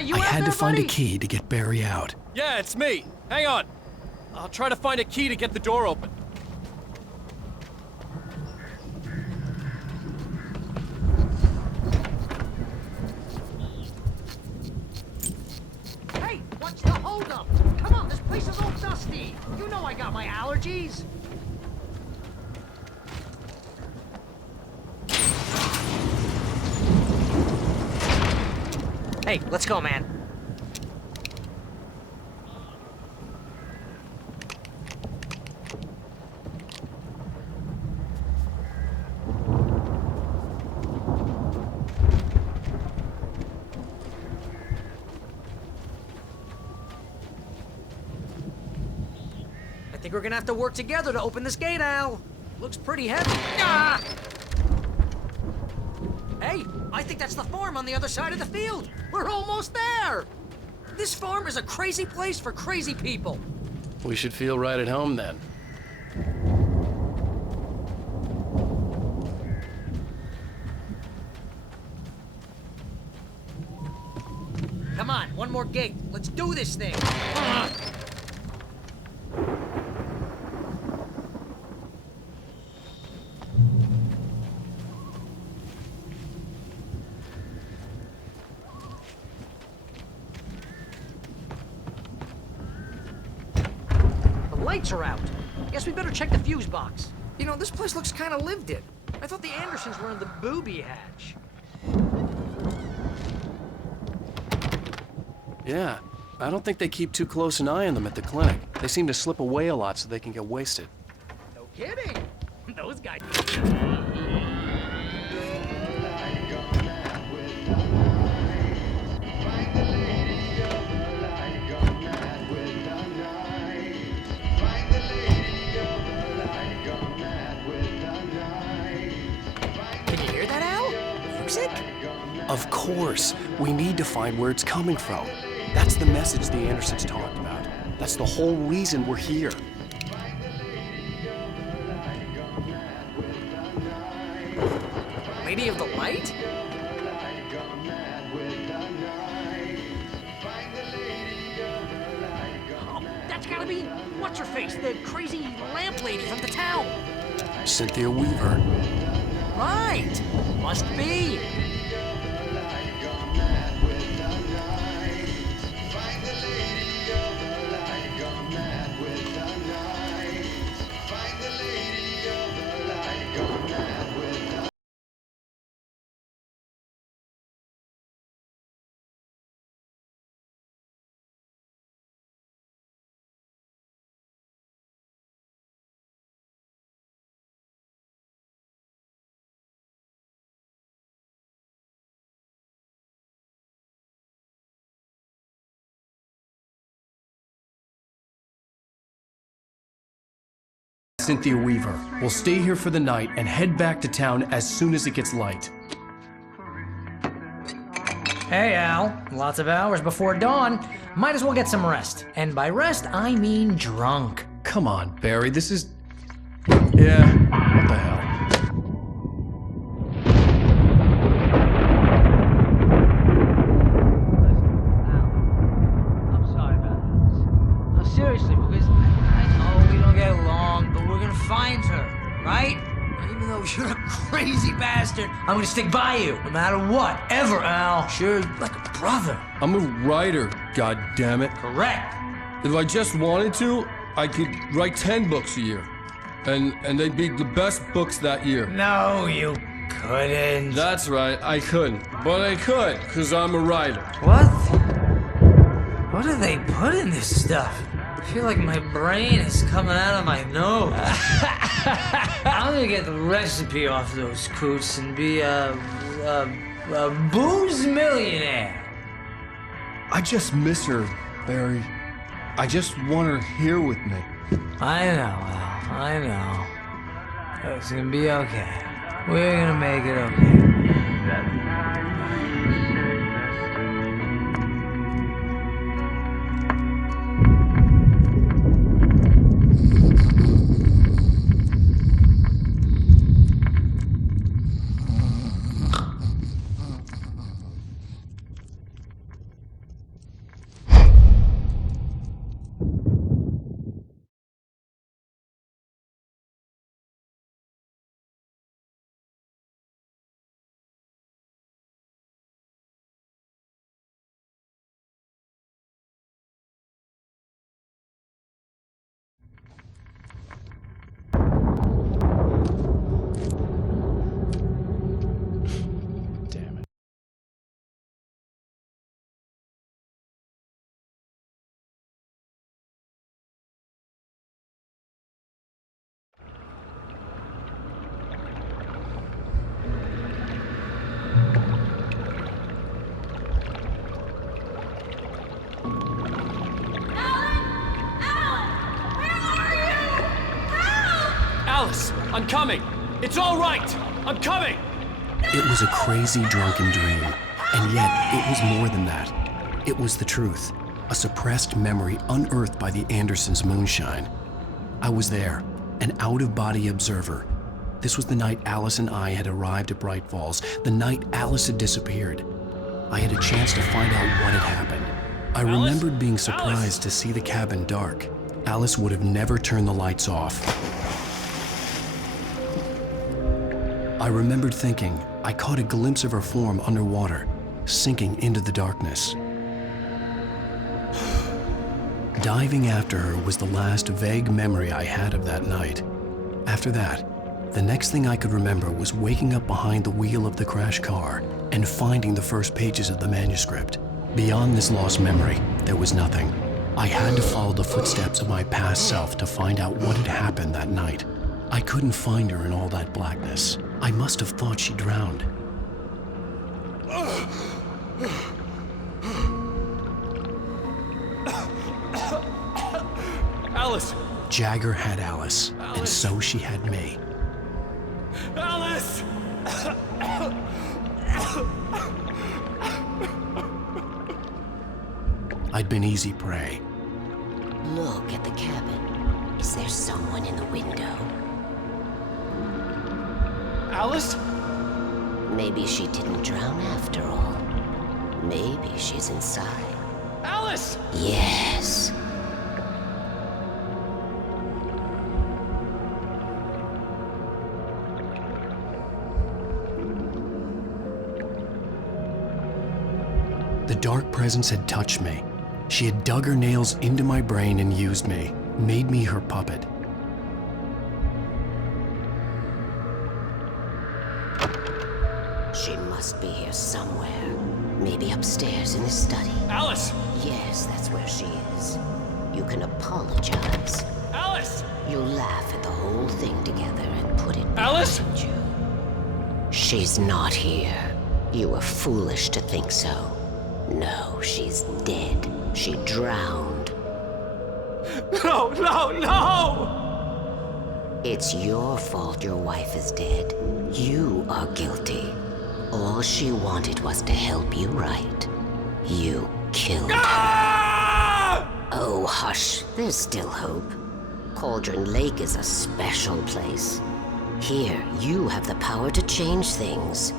that you I out had there, to find a buddy? key to get Barry out. Yeah, it's me. Hang on. I'll try to find a key to get the door open. Hey, what's the holdup? Come on, this place is all dusty. You know I got my allergies. Hey, let's go, man. I think we're gonna have to work together to open this gate, Al. Looks pretty heavy. Ah! Hey, I think that's the farm on the other side of the field. We're almost there. This farm is a crazy place for crazy people. We should feel right at home then. Come on, one more gate. Let's do this thing. The lights are out. Guess we better check the fuse box. You know, this place looks kind of lived in. I thought the Andersons were in the booby hatch. Yeah, I don't think they keep too close an eye on them at the clinic. They seem to slip away a lot so they can get wasted. No kidding. Those guys. Can you hear that, Al? Music? Of course. We need to find where it's coming from. That's the message the Andersons talked about. That's the whole reason we're here. Lady of the Light? Oh, that's gotta be what's-her-face, the crazy lamp lady from the town. Cynthia Weaver. Right. Must be. Cynthia Weaver. We'll stay here for the night and head back to town as soon as it gets light. Hey, Al. Lots of hours before dawn. Might as well get some rest. And by rest, I mean drunk. Come on, Barry, this is... Yeah, what the hell? I'm sorry about this. No, seriously, because I know we don't get along, but we're gonna find her, right? Even though you're a crazy bastard, I'm gonna stick by you, no matter what, ever, Al. Sure, like a brother. I'm a writer, goddammit. Correct. If I just wanted to, I could write 10 books a year. And they'd be the best books that year. No, you couldn't. That's right, I couldn't. But I could, because I'm a writer. What? What do they put in this stuff? I feel like my brain is coming out of my nose. I'm gonna get the recipe off those coots and be a booze millionaire. I just miss her, Barry. I just want her here with me. I know, Al. I know. It's gonna be okay. We're gonna make it okay. Alice, I'm coming! It's all right! I'm coming! It was a crazy, drunken dream, and yet it was more than that. It was the truth, a suppressed memory unearthed by the Andersons' moonshine. I was there, an out-of-body observer. This was the night Alice and I had arrived at Bright Falls, the night Alice had disappeared. I had a chance to find out what had happened. I remembered being surprised to see the cabin dark. Alice would have never turned the lights off. I remembered thinking I caught a glimpse of her form underwater, sinking into the darkness. Diving after her was the last vague memory I had of that night. After that, the next thing I could remember was waking up behind the wheel of the crashed car and finding the first pages of the manuscript. Beyond this lost memory, there was nothing. I had to follow the footsteps of my past self to find out what had happened that night. I couldn't find her in all that blackness. I must have thought she drowned. Alice! Jagger had Alice, and so she had me. Alice! I'd been easy prey. Look at the cabin. Is there someone in the window? Alice? Maybe she didn't drown after all. Maybe she's inside. Alice! Yes. The dark presence had touched me. She had dug her nails into my brain and used me, made me her puppet. She must be here somewhere. Maybe upstairs in the study. Alice! Yes, that's where she is. You can apologize. Alice! You laugh at the whole thing together and put it Alice? behind you. She's not here. You were foolish to think so. No, she's dead. She drowned. No, no, no! It's your fault your wife is dead. You are guilty. All she wanted was to help you right. You killed her. Oh, hush. There's still hope. Cauldron Lake is a special place. Here, you have the power to change things.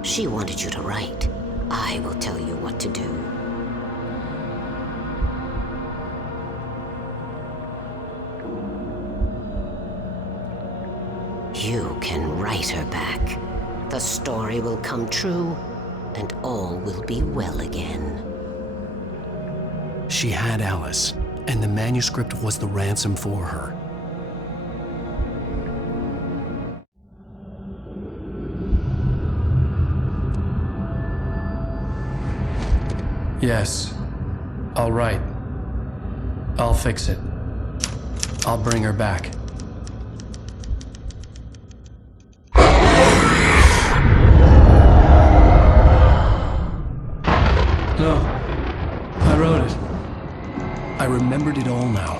She wanted you to write. I will tell you what to do. You can write her back. The story will come true, and all will be well again. She had Alice, and the manuscript was the ransom for her. Yes. All right. I'll fix it. I'll bring her back. No. I wrote it. I remembered it all now.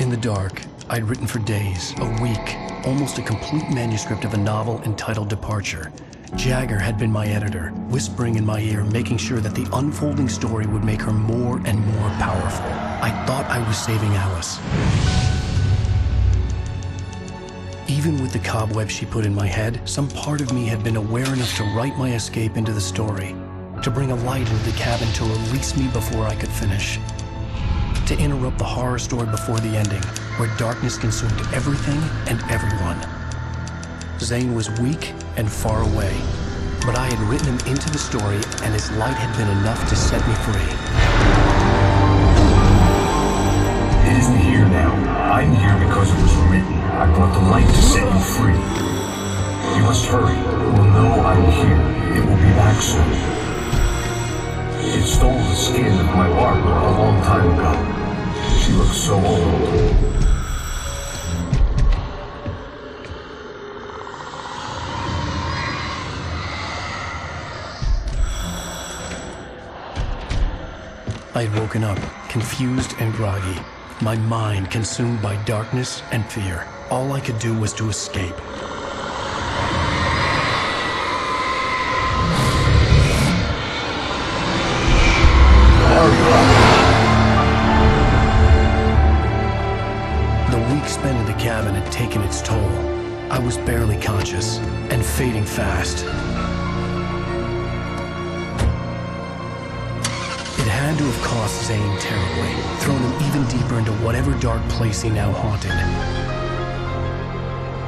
In the dark, I'd written for days, a week, almost a complete manuscript of a novel entitled Departure. Jagger had been my editor, whispering in my ear, making sure that the unfolding story would make her more and more powerful. I thought I was saving Alice. Even with the cobwebs she put in my head, some part of me had been aware enough to write my escape into the story, to bring a light into the cabin to release me before I could finish, to interrupt the horror story before the ending, where darkness consumed everything and everyone. Zane was weak and far away, but I had written him into the story, and his light had been enough to set me free. It isn't here now. I'm here because it was written. I brought the light to set you free. You must hurry. It will know I'm here. It will be back soon. It stole the skin of my Barbara a long time ago. She looks so old. I had woken up, confused and groggy. My mind consumed by darkness and fear. All I could do was to escape. The week spent in the cabin had taken its toll. I was barely conscious and fading fast. It had to have cost Zane terribly, thrown him even deeper into whatever dark place he now haunted.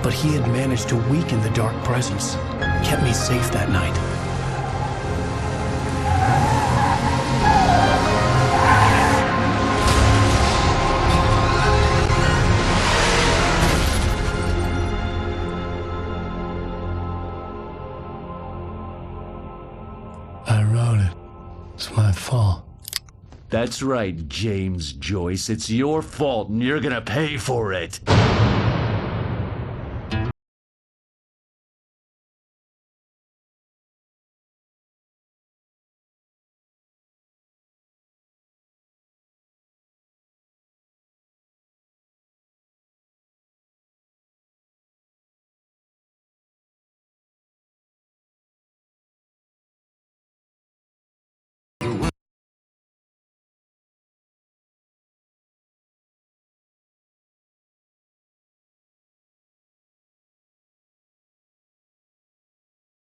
But he had managed to weaken the dark presence, kept me safe that night. I wrote it. It's my fault. That's right, James Joyce. It's your fault, and you're gonna pay for it.